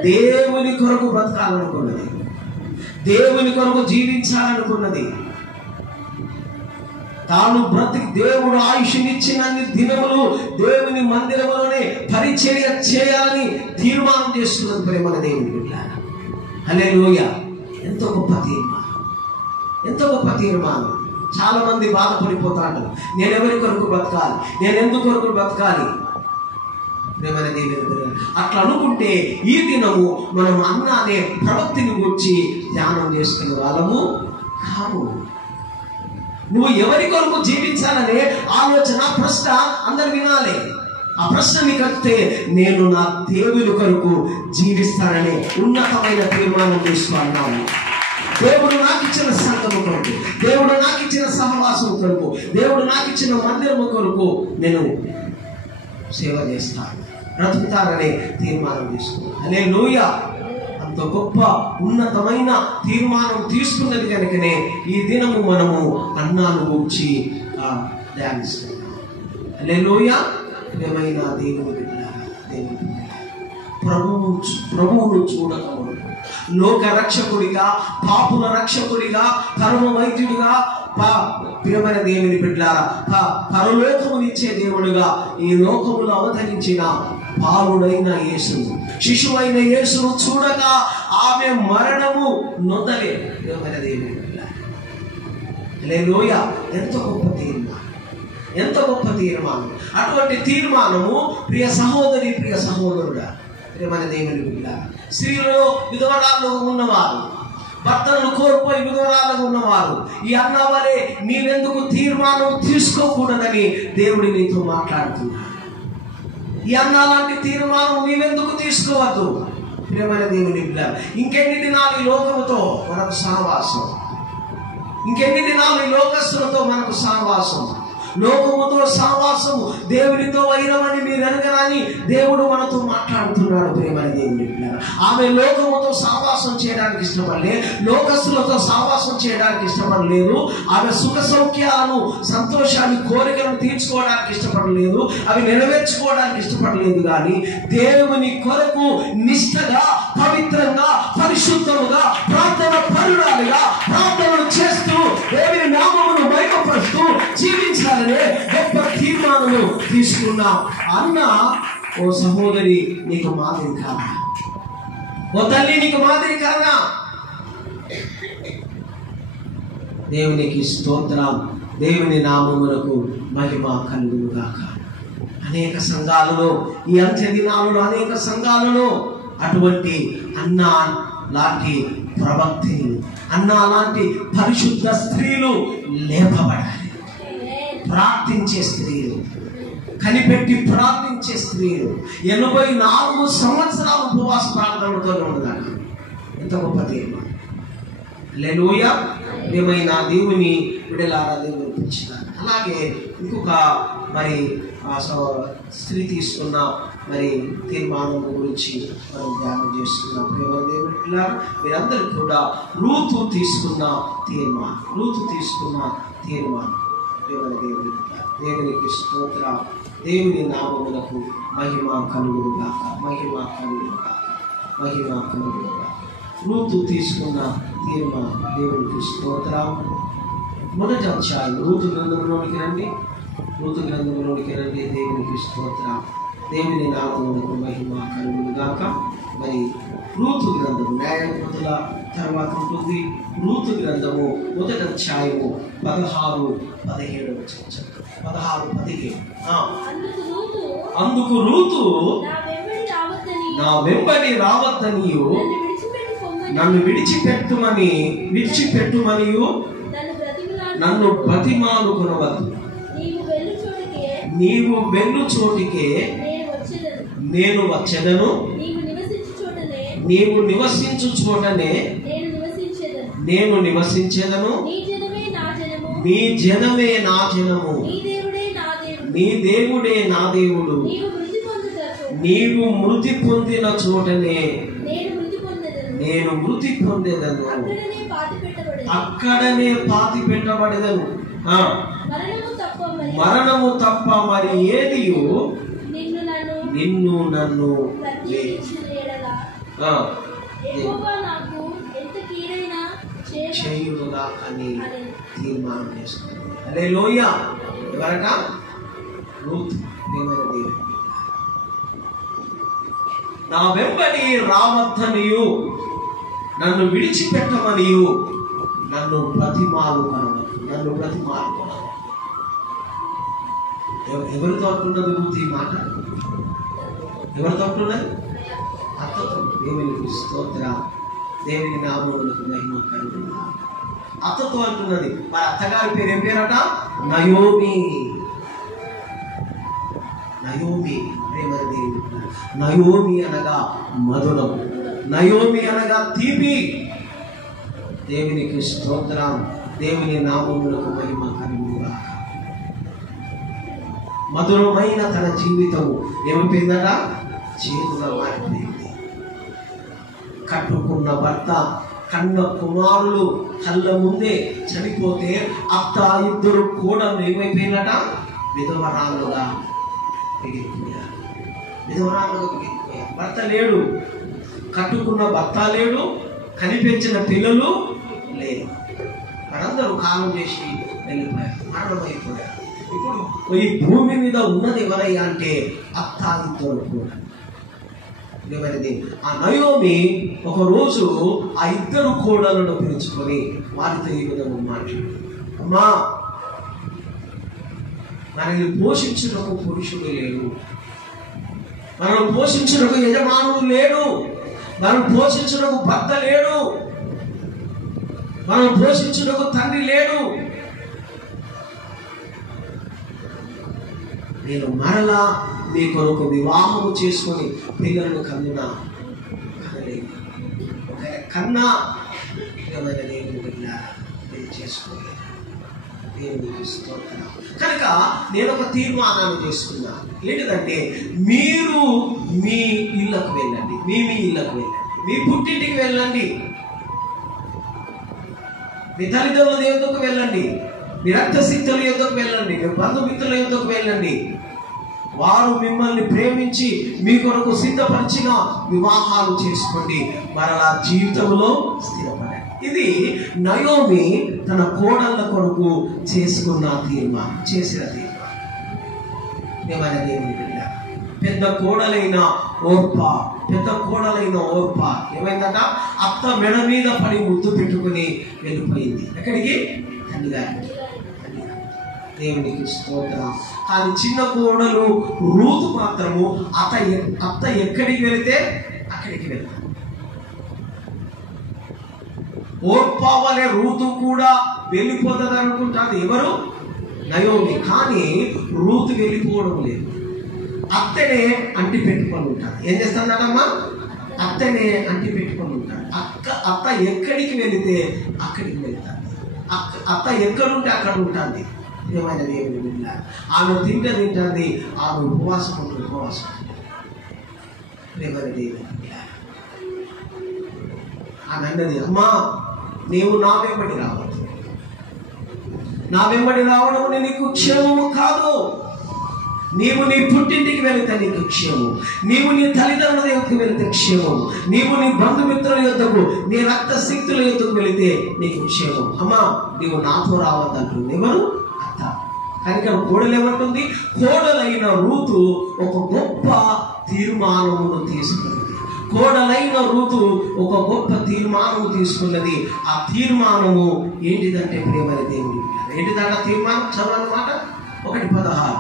దేవుని కొరకు బ్రతకాలనుకున్నది. దేవుని కొరకు జీవించాలనుకున్నది. తాను బ్రతికి దేవుడు ఆయుష్నిచ్చినన్ని దినములు దేవుని మందిరములోనే పరిచర్య చేయాలని తీర్మానం చేసుకున్నది. ప్రేమల దేవుని బిడ్డలారా, హల్లెలూయా. ఎంతో గొప్ప తీర్మానం, ఎంతో గొప్ప తీర్మానం. చాలా మంది బాధపడిపోతాడు. నేను ఎవరి కొరకు బ్రతకాలి, నేను ఎందుకు కొరకు బ్రతకాలి? ప్రేమల దేవుని బిడ్డలారా, అట్లా అనుకుంటే ఈ దినము మనం అన్న అనే ప్రవక్తిని గురించి ధ్యానం చేసుకునే వాళ్ళము కాము. నువ్వు ఎవరి కొరకు జీవించాలనే ఆలోచన, ప్రశ్న అందరు వినాలి. ఆ ప్రశ్న నీకు వస్తే, నేను నా దేవుని కొరకు జీవిస్తానని ఉన్నతమైన తీర్మానం తీసుకున్నాను. దేవుడు నాకు ఇచ్చిన సంఘము కొరకు, దేవుడు నాకు ఇచ్చిన సహవాసం కొరకు, దేవుడు నాకు ఇచ్చిన మందిరము కొరకు నేను సేవ చేస్తాను, బ్రతుకుతాననే తీర్మానం తీసుకున్నాను. హల్లెలూయా. అంత గొప్ప ఉన్నతమైన తీర్మానం తీసుకున్నది కనుకనే ఈ దినము మనము అన్నాను గురించి ధ్యానిస్తున్నాం. హల్లెలూయా. ప్రియమైన దేవుని బిడ్డలారా, దేవుని బిడ్డలారా, ప్రభువును చూడకముందు లోక రక్షకుడిగా, పాపుల రక్షకుడిగా, పరమ వైద్యుడిగా, ప్రియమైన దేవుని బిడ్డలారా, పరలోకమునిచ్చే దేవుడుగా ఈ లోకములో అవతరించిన బాలుడైన యేసును, శిశువైన యేసును చూడగా ఆమె మరణము నొందలేదు. ప్రియమైన దేవుని బిడ్డలారా, హల్లెలూయా. ఎంతో గొప్ప తీర్మానం, ఎంత గొప్ప తీర్మానం. అటువంటి తీర్మానము ప్రియ సహోదరి, ప్రియ సహోదరుడా, ప్రియమైన దేవుని బిడ్డలారా, స్త్రీలలో విధవరాలుగా ఉన్నవారు, భర్తలను కోల్పోయి విధవరాలుగా ఉన్నవారు, ఈ అన్న వలె నీవెందుకు తీర్మానం తీసుకోకూడదని దేవుడు నీతో మాట్లాడుతున్నాడు. ఈ అన్న లాంటి తీర్మానం నీవెందుకు తీసుకోవద్దు? ప్రియమైన దేవుని బిడ్డలారా, ఇంకెన్ని దినాలు ఈ లోకముతో మనకు సహవాసం, ఇంకెన్ని దినాలు ఈ లోకస్తులతో మనకు సహవాసం. లోకముతో సహవాసము, దేవునితో వైరమని మీరు ఎరగరని దేవుడు మనతో మాట్లాడుతున్నాడు. ప్రియమైన దేవుని బిడ్డలారా, ఆమె లోకముతో సహవాసం చేయడానికి ఇష్టపడలేదు, లోకస్తులతో సహవాసం చేయడానికి ఇష్టపడలేదు. ఆమె సుఖ సౌఖ్యాలను, సంతోషాన్ని, కోరికలను తీర్చుకోవడానికి ఇష్టపడలేదు, అవి నెరవేర్చుకోవడానికి ఇష్టపడలేదు. కానీ దేవుని కొరకు నిష్ఠగా, పవిత్రంగా, పరిశుద్ధముగా, ప్రార్థన పరురాలుగా ప్రార్థనలు చేస్తూ దేవుని నామమును మహిమపరుస్తూ జీవించాలని గొప్ప తీర్మానము తీసుకున్న అన్న, ఓ సహోదరి నీకు మాదిరి కాదా? ఓ తల్లి నీకు మాదిరి కాదా? దేవునికి స్తోత్రం, దేవుని నామమునకు మహిమ కలుగును గాక. అనేక సంఘాలలో, ఈ అంత్య దినాలలో అనేక సంఘాలలో అటువంటి అన్న లాంటి ప్రవక్తిని అన్న అలాంటి పరిశుద్ధ స్త్రీలు లేపబడాలి. ప్రార్థించే స్త్రీలు, కనిపెట్టి ప్రార్థించే స్త్రీలు 84 సంవత్సరాలు ఉపవాస ప్రార్థనలతో ఉండాలి. ఎంత గొప్ప తీర్మానం. హల్లెలూయా. ఏమైనా దేవుని విడలారా దేవుని పిలిచినారు. అలాగే ఇంకొక మరి స్త్రీ తీసుకున్న మరి తీర్మానం గురించి మనం ధ్యానం చేస్తున్నాం. ప్రేమ దేవుని పిల్లలు మీరందరూ కూడా రూతు తీసుకున్న తీర్మానం దేవునికి స్తోత్రం. దేవుని నామములకు మహిమ కలుగునుగాక. రూతు తీసుకున్న తీర్మానం దేవునికి స్తోత్రం. మొదటి అధ్యాయం రూతు గ్రంథంలోనికి రండి. దేవునికి స్తోత్రం. దేవుని నామములకు మహిమ కలుగునుగాక. మరి రూతు గ్రంథము న్యాయాధిపతుల తర్వాత ఉంటుంది. రూతు గ్రంథము మొదటి అధ్యాయము 16-17. అందుకు రూతు నా వెంబడి రావద్దనియు నన్ను విడిచిపెట్టుమనియు నన్ను బతిమాలుకొనవద్దు. నీవు వెళ్ళు చోటికే నేను వచ్చెదను. నీవు నివసించు చోటనే నేను నివసించెదను. నీ జనమే నా జనము, నీ దేవుడే నా దేవుడు. నీవు మృతి పొందిన చోటనే నేను మృతి పొందేదను. అక్కడనే పాతి పెట్టబడేదను. మరణము తప్ప మరి ఏదియు నిన్ను నన్ను చేయునుగా అని తీర్మానం చేసుకుంది. హల్లెలూయా. ఎవరట? రూతు. నా వెంబడి రావద్దనియు నన్ను విడిచిపెట్టమనియు నన్ను బ్రతిమాలుకొనవద్దు. ఎవరితో అంటున్నది రూతు ఈ మాట? ఎవరితో అంటున్నది? అత్తతో. దేవునికి స్తోత్రం. దేవుని నామములకు మహిమ కలుగునుగాక. అత్తతో అంటున్నది. మరి అత్తగారి పేరు ఏం పేరట? నయోమి. నయోమి అనగా మధురం, నయోమి అనగా తీపి. దేవునికి స్తోత్రం. దేవుని నామములకు మహిమ కలుగునుగాక. మధురమైన తన జీవితం ఏమైపోయిందట? చేతుగా మారిపోయింది. కట్టుకున్న భర్త, కన్న కుమారులు కళ్ళ ముందే చనిపోతే అత్త, ఇద్దరు కూడా ఏమైపోయినట? విధవరాలుగా మిగిలిపోయారు. భర్త లేడు, కట్టుకున్న భర్త లేడు, కనిపించిన పిల్లలు లేరు. వారందరూ కాలం చేసి వెళ్ళిపోయారు, మరణమైపోయారు. ఇప్పుడు ఈ భూమి మీద ఉన్నది ఎవరయ్యా అంటే అత్త, ఇద్దరు కూడా. ఆ నయోమి ఒకరోజు ఆ ఇద్దరు కోడలను పిలుచుకొని వారితో ఈ విధంగా మాట్లాడు. అమ్మా, మనల్ని పోషించుటకు పురుషుడు లేడు, మనం పోషించుటకు యజమానుడు లేడు, మనం పోషించుటకు భర్త లేడు, మనం పోషించుటకు తండ్రి లేడు. నేను మరలా మీ కొరకు వివాహము చేసుకొని పిల్లలను కన్నా ఏమైనా దేవుని బిడ్డ చేసుకోలేదు. దేవునికి స్తోత్రం. కనుక నేను ఒక తీర్మానాన్ని చేసుకున్నా. ఏంటిదంటే, మీరు మీ ఇళ్ళకు వెళ్ళండి, మీ ఇళ్ళకు వెళ్ళండి, మీ పుట్టింటికి వెళ్ళండి, మీ తల్లిదండ్రుల యొద్దకు వెళ్ళండి, మీ రక్తసిద్ధుల యొద్దకు వెళ్ళండి, మీ బంధుమిత్రుల యొద్దకు వెళ్ళండి. వారు మిమ్మల్ని ప్రేమించి మీ కొరకు సిద్ధపరిచిన వివాహాలు చేసుకోండి, మరలా జీవితంలో స్థిరపడండి. ఇది నయోమి తన కోడళ్ళ కొరకు చేసిన తీర్మానం. ఏమైనా దేవుని బిడ్డ, పెద్ద కోడలైన ఓర్ప ఏమైందట? అత్త మెడ మీద పడి ముద్దు పెట్టుకుని వెళ్ళిపోయింది. ఎక్కడికి? తండ్రిగారికి. దేవునికి స్తోత్రం. కానీ చిన్న కోడలు రూతు మాత్రము అత్త ఎక్కడికి వెళితే అక్కడికి వెళ్తారు. ఓర్పా వలె రూతు కూడా వెళ్ళిపోతుంది అనుకుంటుంది ఎవరు? నయోమి. కానీ రూతు వెళ్ళిపోవడం లేదు, అత్తనే అంటి పెట్టుకొని ఉంటాడు. ఏం చేస్తాడమ్మా? అత్తనే అంటి పెట్టుకొని ఉంటాడు. అత్త ఎక్కడికి వెళితే అక్కడికి వెళ్తాడు. అత్త ఎక్కడుంటే అక్కడ ఉంటుంది. ఏమైనా దేవుని బిడ్డ, ఆమె తింటుంది, ఆమె ఉపవాసం ఉంటుంది. ఏమైనా దేవుని బిడ్డ, ఆమె అన్నది, అమ్మా నీవు నా వెంబడి రావద్దు, నా వెంబడి రావడం నీకు క్షేమము కాదు. నీవు నీ పుట్టింటికి వెళితే నీకు క్షేమం, నీవు నీ తల్లిదండ్రుల దగ్గరికి వెళితే క్షేమం, నీవు నీ బంధుమిత్రుల యొద్దకు, నీ రక్త శక్తుల యొద్దకు వెళితే నీకు క్షేమం. అమ్మా నీవు నాతో రావద్దంటుంది ఎవరు? అత్త. కానీ ఇక్కడ కోడలు ఏమంటుంది? కోడలైన రూతు ఒక గొప్ప తీర్మానమును తీసుకున్నది. కోడలైన రూతు ఒక గొప్ప తీర్మానము తీసుకున్నది. ఆ తీర్మానము ఏంటిదంటే ప్రియమైన దేవుని, ఏంటిదంట తీర్మానం? చదవన్నమాట 1:16.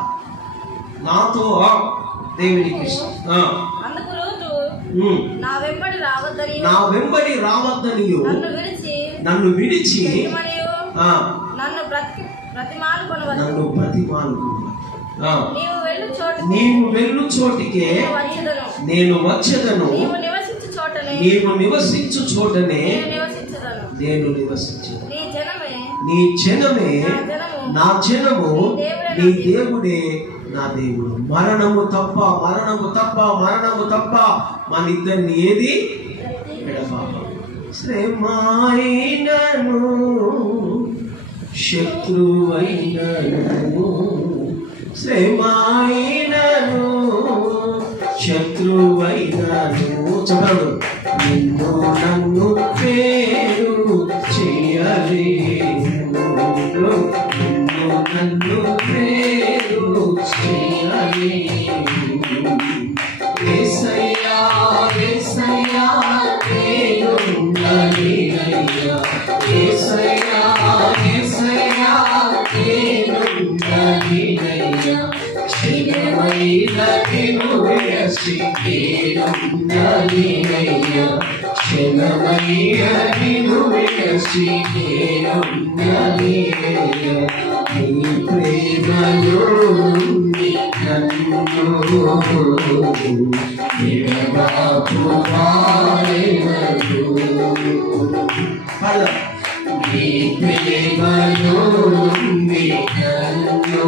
నాతో దేవునికి అందుకు రూతు నా వెంబడి రావద్దని నన్ను విడిచి నన్ను బ్రతిమాలుకొను. నీవు వెళ్ళు చోటికే నేను వచ్చేదను, నీవు నివసించు చోటనే నేను నివసించను. నీ జనమే నా జనము, నీ దేవుడే నా దేవుడు. మరణము తప్ప మన ఇద్దరిని ఏది విడపాపం. శ్రమైనను శత్రువైనను, శ్రమైనను శత్రువైనను, చెప్పడు నిన్ను నన్ను పేరు చేయలేను, నిన్ను నన్ను పేరు చేయలేను. యేసయ్యా యేసయ్యా నేనున్నలేనయ్యా, యేసయ్యా యేసయ్యా నేనున్నలేనయ్యా, క్షణమైన నిన్ను విడచి నేనున్నలేనయ్యా, క్షణమైన నిన్ను విడచి నేనున్నలేనయ్యా. నీ ప్రేమలో నన్ను విడబాపు వారెవరు, నీ ప్రేమలో నన్ను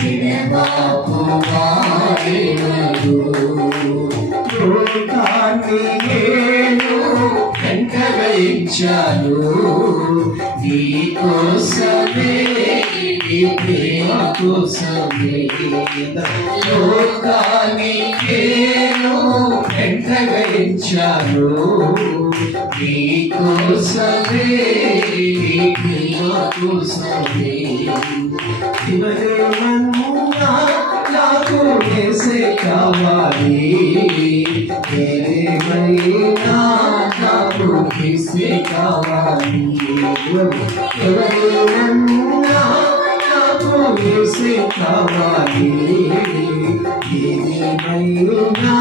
విడబాపు వారెవరు. లోకాన్ని నేను వెంటగించాను, నీ కోసమే, నీ ప్రేమ కోసమే. లోకాన్ని నేను వెంటగించాను, నీ కోసమే, నీ ప్రేమ కోసమే. ఇవరేమన్నా నాకు యేసే కావాలి, ఏమైనా నాకు యేసే కావాలి. ఎవరేమన్నా నాకు యేసే కావాలి, ఏమైనా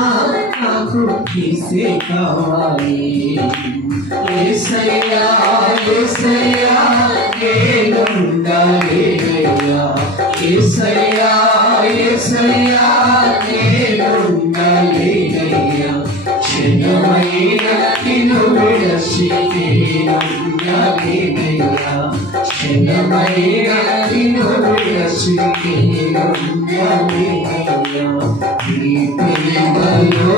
నాకు యేసే కావాలి. యేసయ్యా యేసయ్యా నేనున్నలేనయ్యా, యేసయ్యా యేసయ్యా నేనున్నలేనయ్యా, క్షణమైన నిన్ను విడచి నేనున్నలేనయ్యా, క్షణమైన నిన్ను విడచి నేనున్నలేనయ్యా. నీ ప్రేమలో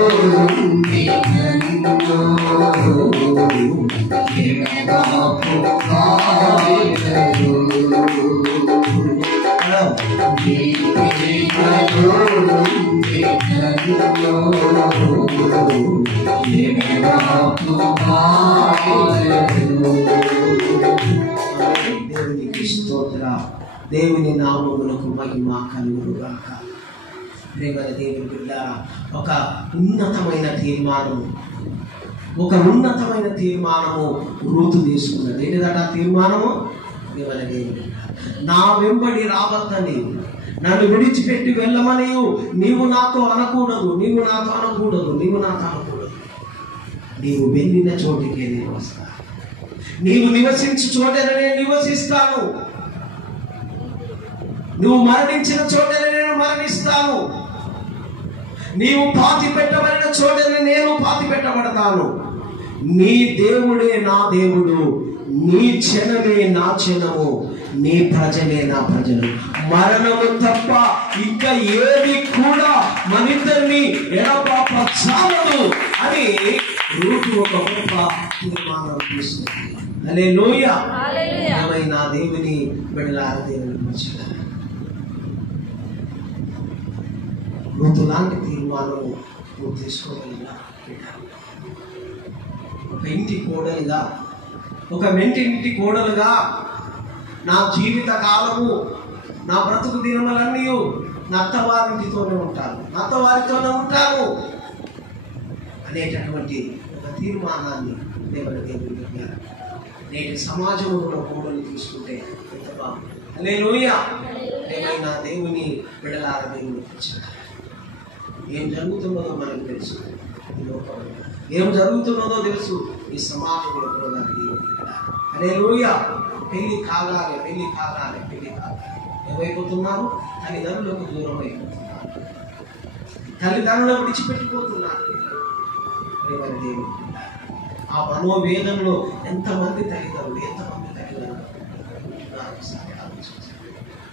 నన్ను విడబాపు వారెవరు, నీ ప్రేమలో నన్ను విడబాపు వారెవరు. దేవునికి స్తోత్ర. దేవుని నామమునకు మహిమ కలుగునుగాక. ప్రియమైన దేవుని బిడ్డలారా, ఒక ఉన్నతమైన తీర్మానము రూతు తీసుకున్నది. ఏంటిదట తీర్మానము? ప్రియమైన దేవుని బిడ్డ, నా వెంబడి రావద్దని, నన్ను విడిచిపెట్టి వెళ్ళమని నీవు నాతో అనకూడదు. నీవు వెళ్ళిన చోటికే నేను వస్తాను, నీవు నివసించు చోటనే నేను నివసిస్తాను, నువ్వు మరణించిన చోటనే నేను మరణిస్తాను, నీవు పాతి పెట్టబడిన చోటనే నేను పాతి పెట్టబడతాను. నీ దేవుడే నా దేవుడు, నీ జనమే నా జనము, నీ ప్రజలే నా ప్రజలు. మరణము తప్ప ఇంకా ఏది కూడా మనిద్దరిని ఎడబాపచాలదు అని రూతు ఒక గొప్ప తీర్మానం తీసుకుంది. హల్లెలూయా. ఏమైనా దేవుని బిడ్డలారా, దేవుని ప్రజలారా, రూతు లాంటి తీర్మానము నువ్వు తీసుకోగలిగినా ఒక ఇంటి కోడలుగా, ఒక మెంటింటి కోడలుగా నా జీవిత కాలము, నా బ్రతుకు దినములన్నీ నా అత్తవారింటితోనే ఉంటాను, నా అత్తవారితోనే ఉంటాను అనేటటువంటి ఒక తీర్మానాన్ని దేవుని నేటి సమాజంలో కోడలు తీసుకుంటే ఎంత బాగుంది. హల్లెలూయా. ఏమైనా దేవుని బిడ్డలారా, దేవుని ప్రజలారా, ఏం జరుగుతున్నదో మనకు తెలుసు, ఈ లోకంలో ఏం జరుగుతున్నదో తెలుసు, ఈ సమాజంలో కూడా. హల్లెలూయా. పెళ్లి కాగాలి, పెళ్లి కాగాలి, పెళ్లి కాగాలి. ఏమైపోతున్నారు? తల్లిదండ్రులకు దూరం అయిపోతున్నారు, తల్లిదండ్రులకు విడిచిపెట్టిపోతున్నారు. దేవుడు, ఆ మనోవేదనలో ఎంతమంది తల్లిదండ్రులు, ఎంతమంది తల్లిదండ్రులు,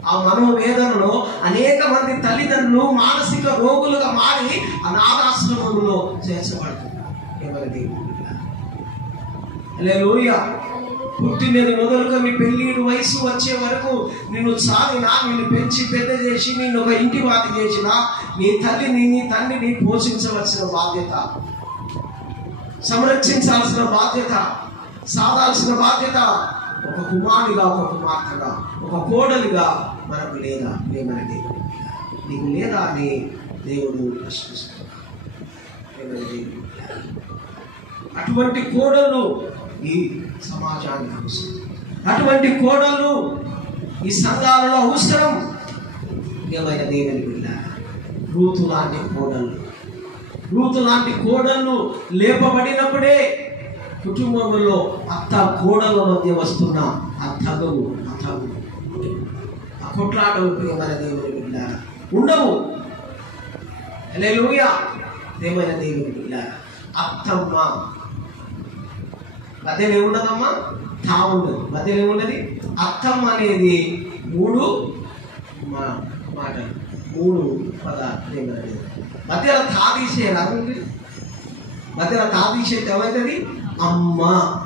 ఆ మనోవేదనలో అనేక మంది తల్లిదండ్రులు మానసిక రోగులుగా మారి అనాథాశ్రమంలో చేర్చబడుతున్నారు. ఎవరి దేవుడు. హల్లెలూయా. పుట్టినది మొదలుకొని పెళ్ళిడు వయసు వచ్చే వరకు నిన్ను సాధినా, నిన్ను పెంచి పెద్ద చేసి నిన్ను ఒక ఇంటి వాటి చేసిన నీ తల్లిని, నీ తండ్రిని పోషించవలసిన బాధ్యత, సంరక్షించాల్సిన బాధ్యత, సాధాల్సిన బాధ్యత ఒక కుమారుడిగా, ఒక కుమార్తెగా, ఒక కోడలిగా మనకు లేదా? ఏమని దేవుడు నీకు లేదా అని దేవుడు ప్రశ్నిస్తున్నాడు. అటువంటి కోడలు ఈ సమాజానికి అవసరం, అటువంటి కోడలు ఈ సంఘాలలో అవసరం. ఏమైనా దేవుని బిడ్డ, రూతు లాంటి కోడలు, రూతు లాంటి కోడళ్ళు లేపబడినప్పుడే కుటుంబంలో అత్త కోడల మధ్య వస్తున్న ఆ తగవు, ఆ కొట్లాటలు ప్రియమైన దేవుని బిడ్డ ఉండవు. హల్లెలూయా. ప్రియమైన దేవుని బిడ్డ, అత్తమ్మ మధ్యలో ఏముండదమ్మా? తా ఉండదు. మధ్యలో ఏమున్నది? అత్తమ్మ అనేది మూడు మాటలు, మూడు పదాలు. మధ్యలో తాదీసే రాదు, మధ్యలో తాదీసే ఏమవుతుంది? అమ్మ.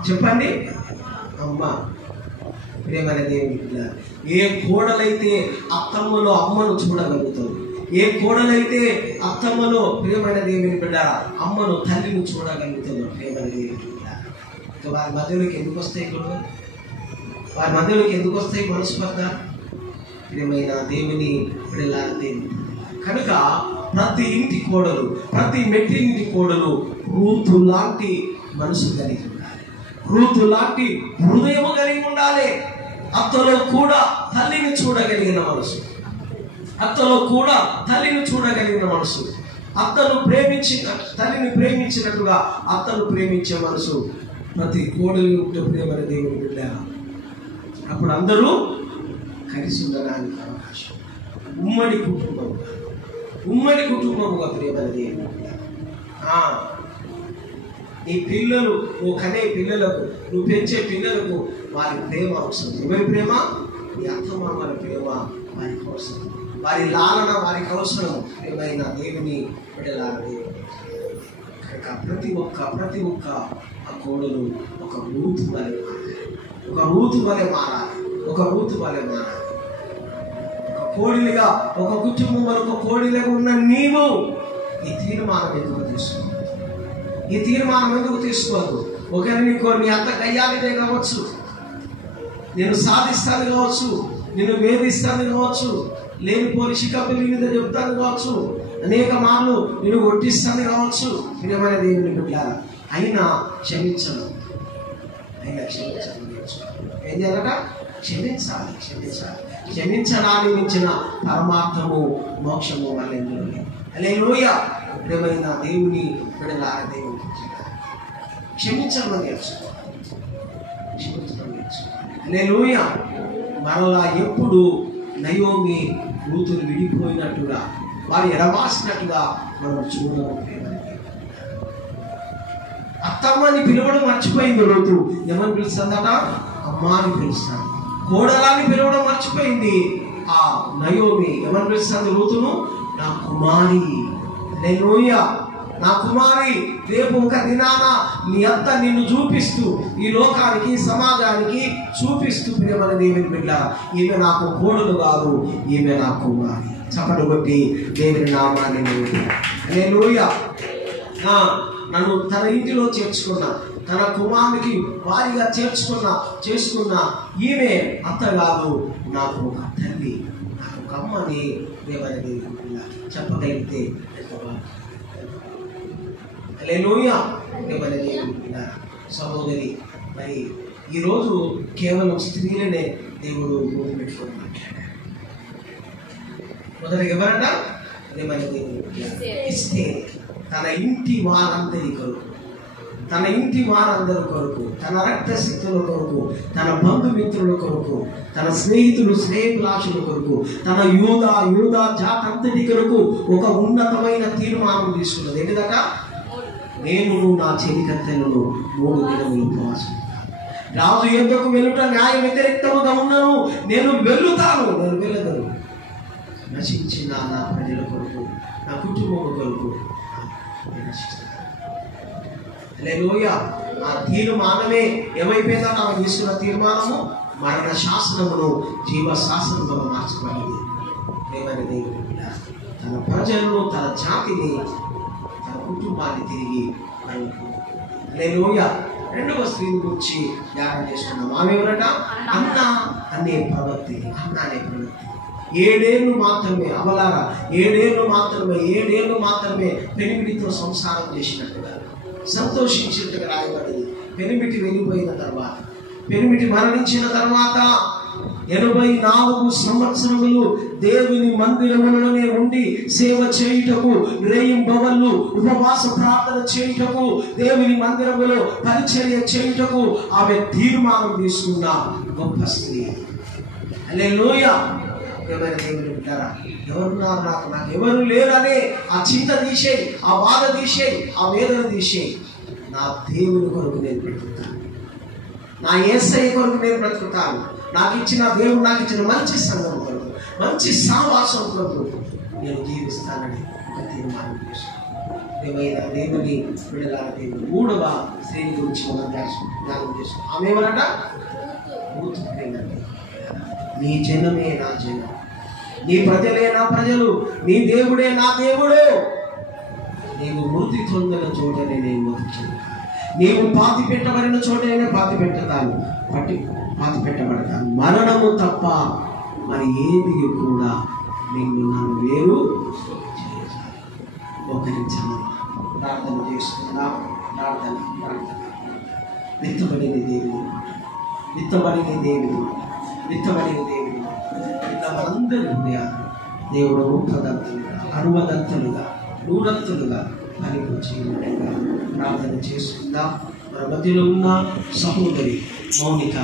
చెప్పండి, అమ్మ. ప్రియమైన దేవుని బిడ్డ, ఏ కోడలైతే అత్తమ్మలో అమ్మను చూడగలుగుతుంది, ఏ కోడలైతే అత్తమ్మలో ప్రియమైన దేవుని బిడ్డ అమ్మను, తల్లిని చూడగలుగుతుందో ప్రియమైన దేవుని బిడ్డ, వారి మధ్యలోకి ఎందుకు వస్తాయి గొడవ? వారి మధ్యలోకి ఎందుకు వస్తాయి మనస్పర్ధ? ప్రియమైన దేవుని బిడ్డల దేవుని కనుక ప్రతి ఇంటి కోడలు, ప్రతి మెట్టింటి కోడలు రూతు లాంటి మనసు కలిగి ఉండాలి, రూతు లాంటి హృదయం కలిగి ఉండాలి. అత్తలో కూడా తల్లిని చూడగలిగిన మనసు, అత్తలో కూడా తల్లిని చూడగలిగిన మనసు, అత్తను తల్లిని ప్రేమించినట్టుగా అత్తను ప్రేమించే మనసు ప్రతి కోడలి ఉంటే ప్రేమని దేవుని బిడ్డ. అప్పుడు అందరూ కలిసి ఉండడానికి అవకాశం. ఉమ్మడి కుటుంబముగా ప్రేమని దేవుని బిడ్డ. నీ పిల్లలు, నువ్వు కనే పిల్లలకు, నువ్వు పెంచే పిల్లలకు వారి ప్రేమ అవసరం. ఎవరి ప్రేమ? నీ అత్తమామల ప్రేమ వారికి అవసరం, వారి లాలన వారికి అవసరం. ఏమైనా దేవుని బిడ్డలారా, దేవుని ప్రతి ఒక్క ఆ కోడలు ఒక రూతు వలె మారాలి, ఒక రూతు వలె మారాలి, ఒక రూతు వలె మారాలి. ఒక కోడిలిగా, ఒక కుటుంబం వరకు కోడిలుగా ఉన్న నీవు ఈ తీర్మానం ఎందుకు తీసుకో? ఈ తీర్మానం ఎందుకు తీసుకోవద్దు? ఒకవేళ నీ అత్త కయ్యాలిదే కావచ్చు, నేను సాధిస్తాను కావచ్చు, నేను వేధిస్తాను కావచ్చు, లేనిపోని శిఖపిల్లి మీద చెప్తాను కావచ్చు, అనేక మార్లు నేను కొట్టిస్తాను కావచ్చు. ప్రియమైన దేవుని బిడ్డలారా, అయినా క్షమించను, ఏం చేయాలట? క్షమించాలి. క్షమించడానికి మించిన పరమార్థము, మోక్షము మళ్ళీ. హల్లెలూయా. ప్రియమైన దేవుని బిడ్డలారా, దేవుని క్షమించడం నేర్చుకోవాలి. క్షమించడం నేర్చుకోవాలి. హల్లెలూయా. మరలా ఎప్పుడు నయోమి కూతురు విడిపోయినట్టుగా వారు ఎడబాసినట్టుగా మనం చూడడం. అత్తమ్మని పిలవడం మర్చిపోయింది రూతు. ఏమని పిలుస్తుందట? అమ్మా అని పిలుస్తాను. కోడలాన్ని పిలవడం మర్చిపోయింది ఆ నయోమి. ఏమని పిలుస్తుంది రూతును? నా కుమారి. హల్లెలూయా. నా కుమారి, రేపు ఒక దినాన నీ అత్త నిన్ను చూపిస్తూ ఈ లోకానికి సమాజానికి చూపిస్తూ ప్రేమని దేవుని బిడ్డ, ఈమె నాకు కోడలు కాదు, ఈమె నా కుమారి. చప్పట్లు కొట్టి దేవుని నామాన్ని హల్లెలూయా. నన్ను తన ఇంటిలో చేర్చుకున్న, తన కుమారునికి వారిగా చేసుకున్న ఈమె అత్త కాదు, నాకు ఒక తల్లి, నాకు ఒక అమ్మని దేవుని దేవుని చెప్పగలిగితే హల్లెలూయా. దేవుని దేవుని సహోదరి, మరి ఈరోజు కేవలం స్త్రీలనే దేవుడు ముందు పెట్టుకొని మాట్లాడారు. మొదటిగా ఎవరట? దేవుని దేవుని ఇస్తే తన ఇంటి వారందరి కొరకు, తన ఇంటి వారందరి కొరకు, తన రక్తశక్తుల కొరకు, తన బంధుమిత్రుల కొరకు, తన స్నేహితులు శ్రేయభిలాషుల కొరకు, తన యూదా జాతంతటి కొరకు ఒక ఉన్నతమైన తీర్మానం తీసుకున్నది. ఏంటిదట? నేను నా చెలికత్తెలను 3 దినములు ఉపవాసం. రాజు ఎందుకు వెలుట న్యాయ వ్యతిరేక్తముగా ఉన్నాను, నేను వెళ్ళుతాను, నేను వెళ్ళగలను. నశించిన నా ప్రజల కొరకు, నా కుటుంబం కొరకు హల్లెలూయా. ఆ తీర్మానమే ఏమైపోయిందట? ఆమె తీసుకున్న తీర్మానము మరణ శాసనమును జీవ శాసనంగా మార్చబడింది. దేవుని దేవుని తన ప్రజలను, తన జాతిని, తన కుటుంబాన్ని తిరిగి హల్లెలూయా. 2వ స్త్రీని గురించి ధ్యానం చేసుకున్నాం. ఆమె ఎవరట? అన్న అనే ప్రవక్తి. 7 ఏళ్ళు మాత్రమే, అవలారా 7 ఏళ్ళు మాత్రమే పెనిమిటితో సంసారం చేసినట్టుగా, సంతోషించినట్టుగా రాయబడింది. పెనిమిటి వెళ్ళిపోయిన తర్వాత, పెనిమిటి మరణించిన తర్వాత 84 సంవత్సరములు దేవుని మందిరములోనే ఉండి సేవ చేయుటకు, రేయింబవళ్ళు ఉపవాస ప్రార్థన చేయుటకు, దేవుని మందిరములో పరిచర్య చేయుటకు ఆమె తీర్మానం తీసుకున్న గొప్ప స్త్రీ. హల్లెలూయా. దేవుని బిడ్డలారా, ఎవరున్నారు నాకు ఎవరు లేరనే ఆ చింత తీసేయి, ఆ బాధ తీసేయి, ఆ వేదన తీసేయి. నా దేవుని కొరకు నేను బ్రతుకుతాను, నా యేసయ్య కొరకు నేను బ్రతుకుతాను. నాకు ఇచ్చిన దేవుడు, నాకు ఇచ్చిన మంచి సంఘం కొరకు, మంచి సావాసం కొరకు నేను జీవిస్తానని ఒక తీర్మానం చేసుకున్నాను. దేవుని బిడ్డలారా, దేవుని 3వ స్త్రీని గురించి మనం జ్ఞానం చేసుకున్నాం. ఆమె ఎవరట? రూతు. నీ జనమే నా జనం, నీ ప్రజలే నా ప్రజలు, నీ దేవుడే నా దేవుడు. నీవు మృతి పొందిన చోటనే నేను మృతి చెందుతాను, నీవు పాతి పెట్టబడిన చోటనే పాతి పెట్టబడతాను. మరణము తప్ప మరి ఏది కూడా నిన్ను నన్ను వేరు చేయాలి. ఒకరించను ప్రార్థన చేసుకుందాం. ప్రార్థన విత్తబడిన దేవుడు, అందరి హృదయాలు దేవుడు 30దంతలుగా, 60దంతలుగా, 100దంతలుగా ఫలింపచేయునట్లుగా ప్రార్థన చేసుకుందాం. మన మధ్యలో ఉన్న సహోదరి మౌనిక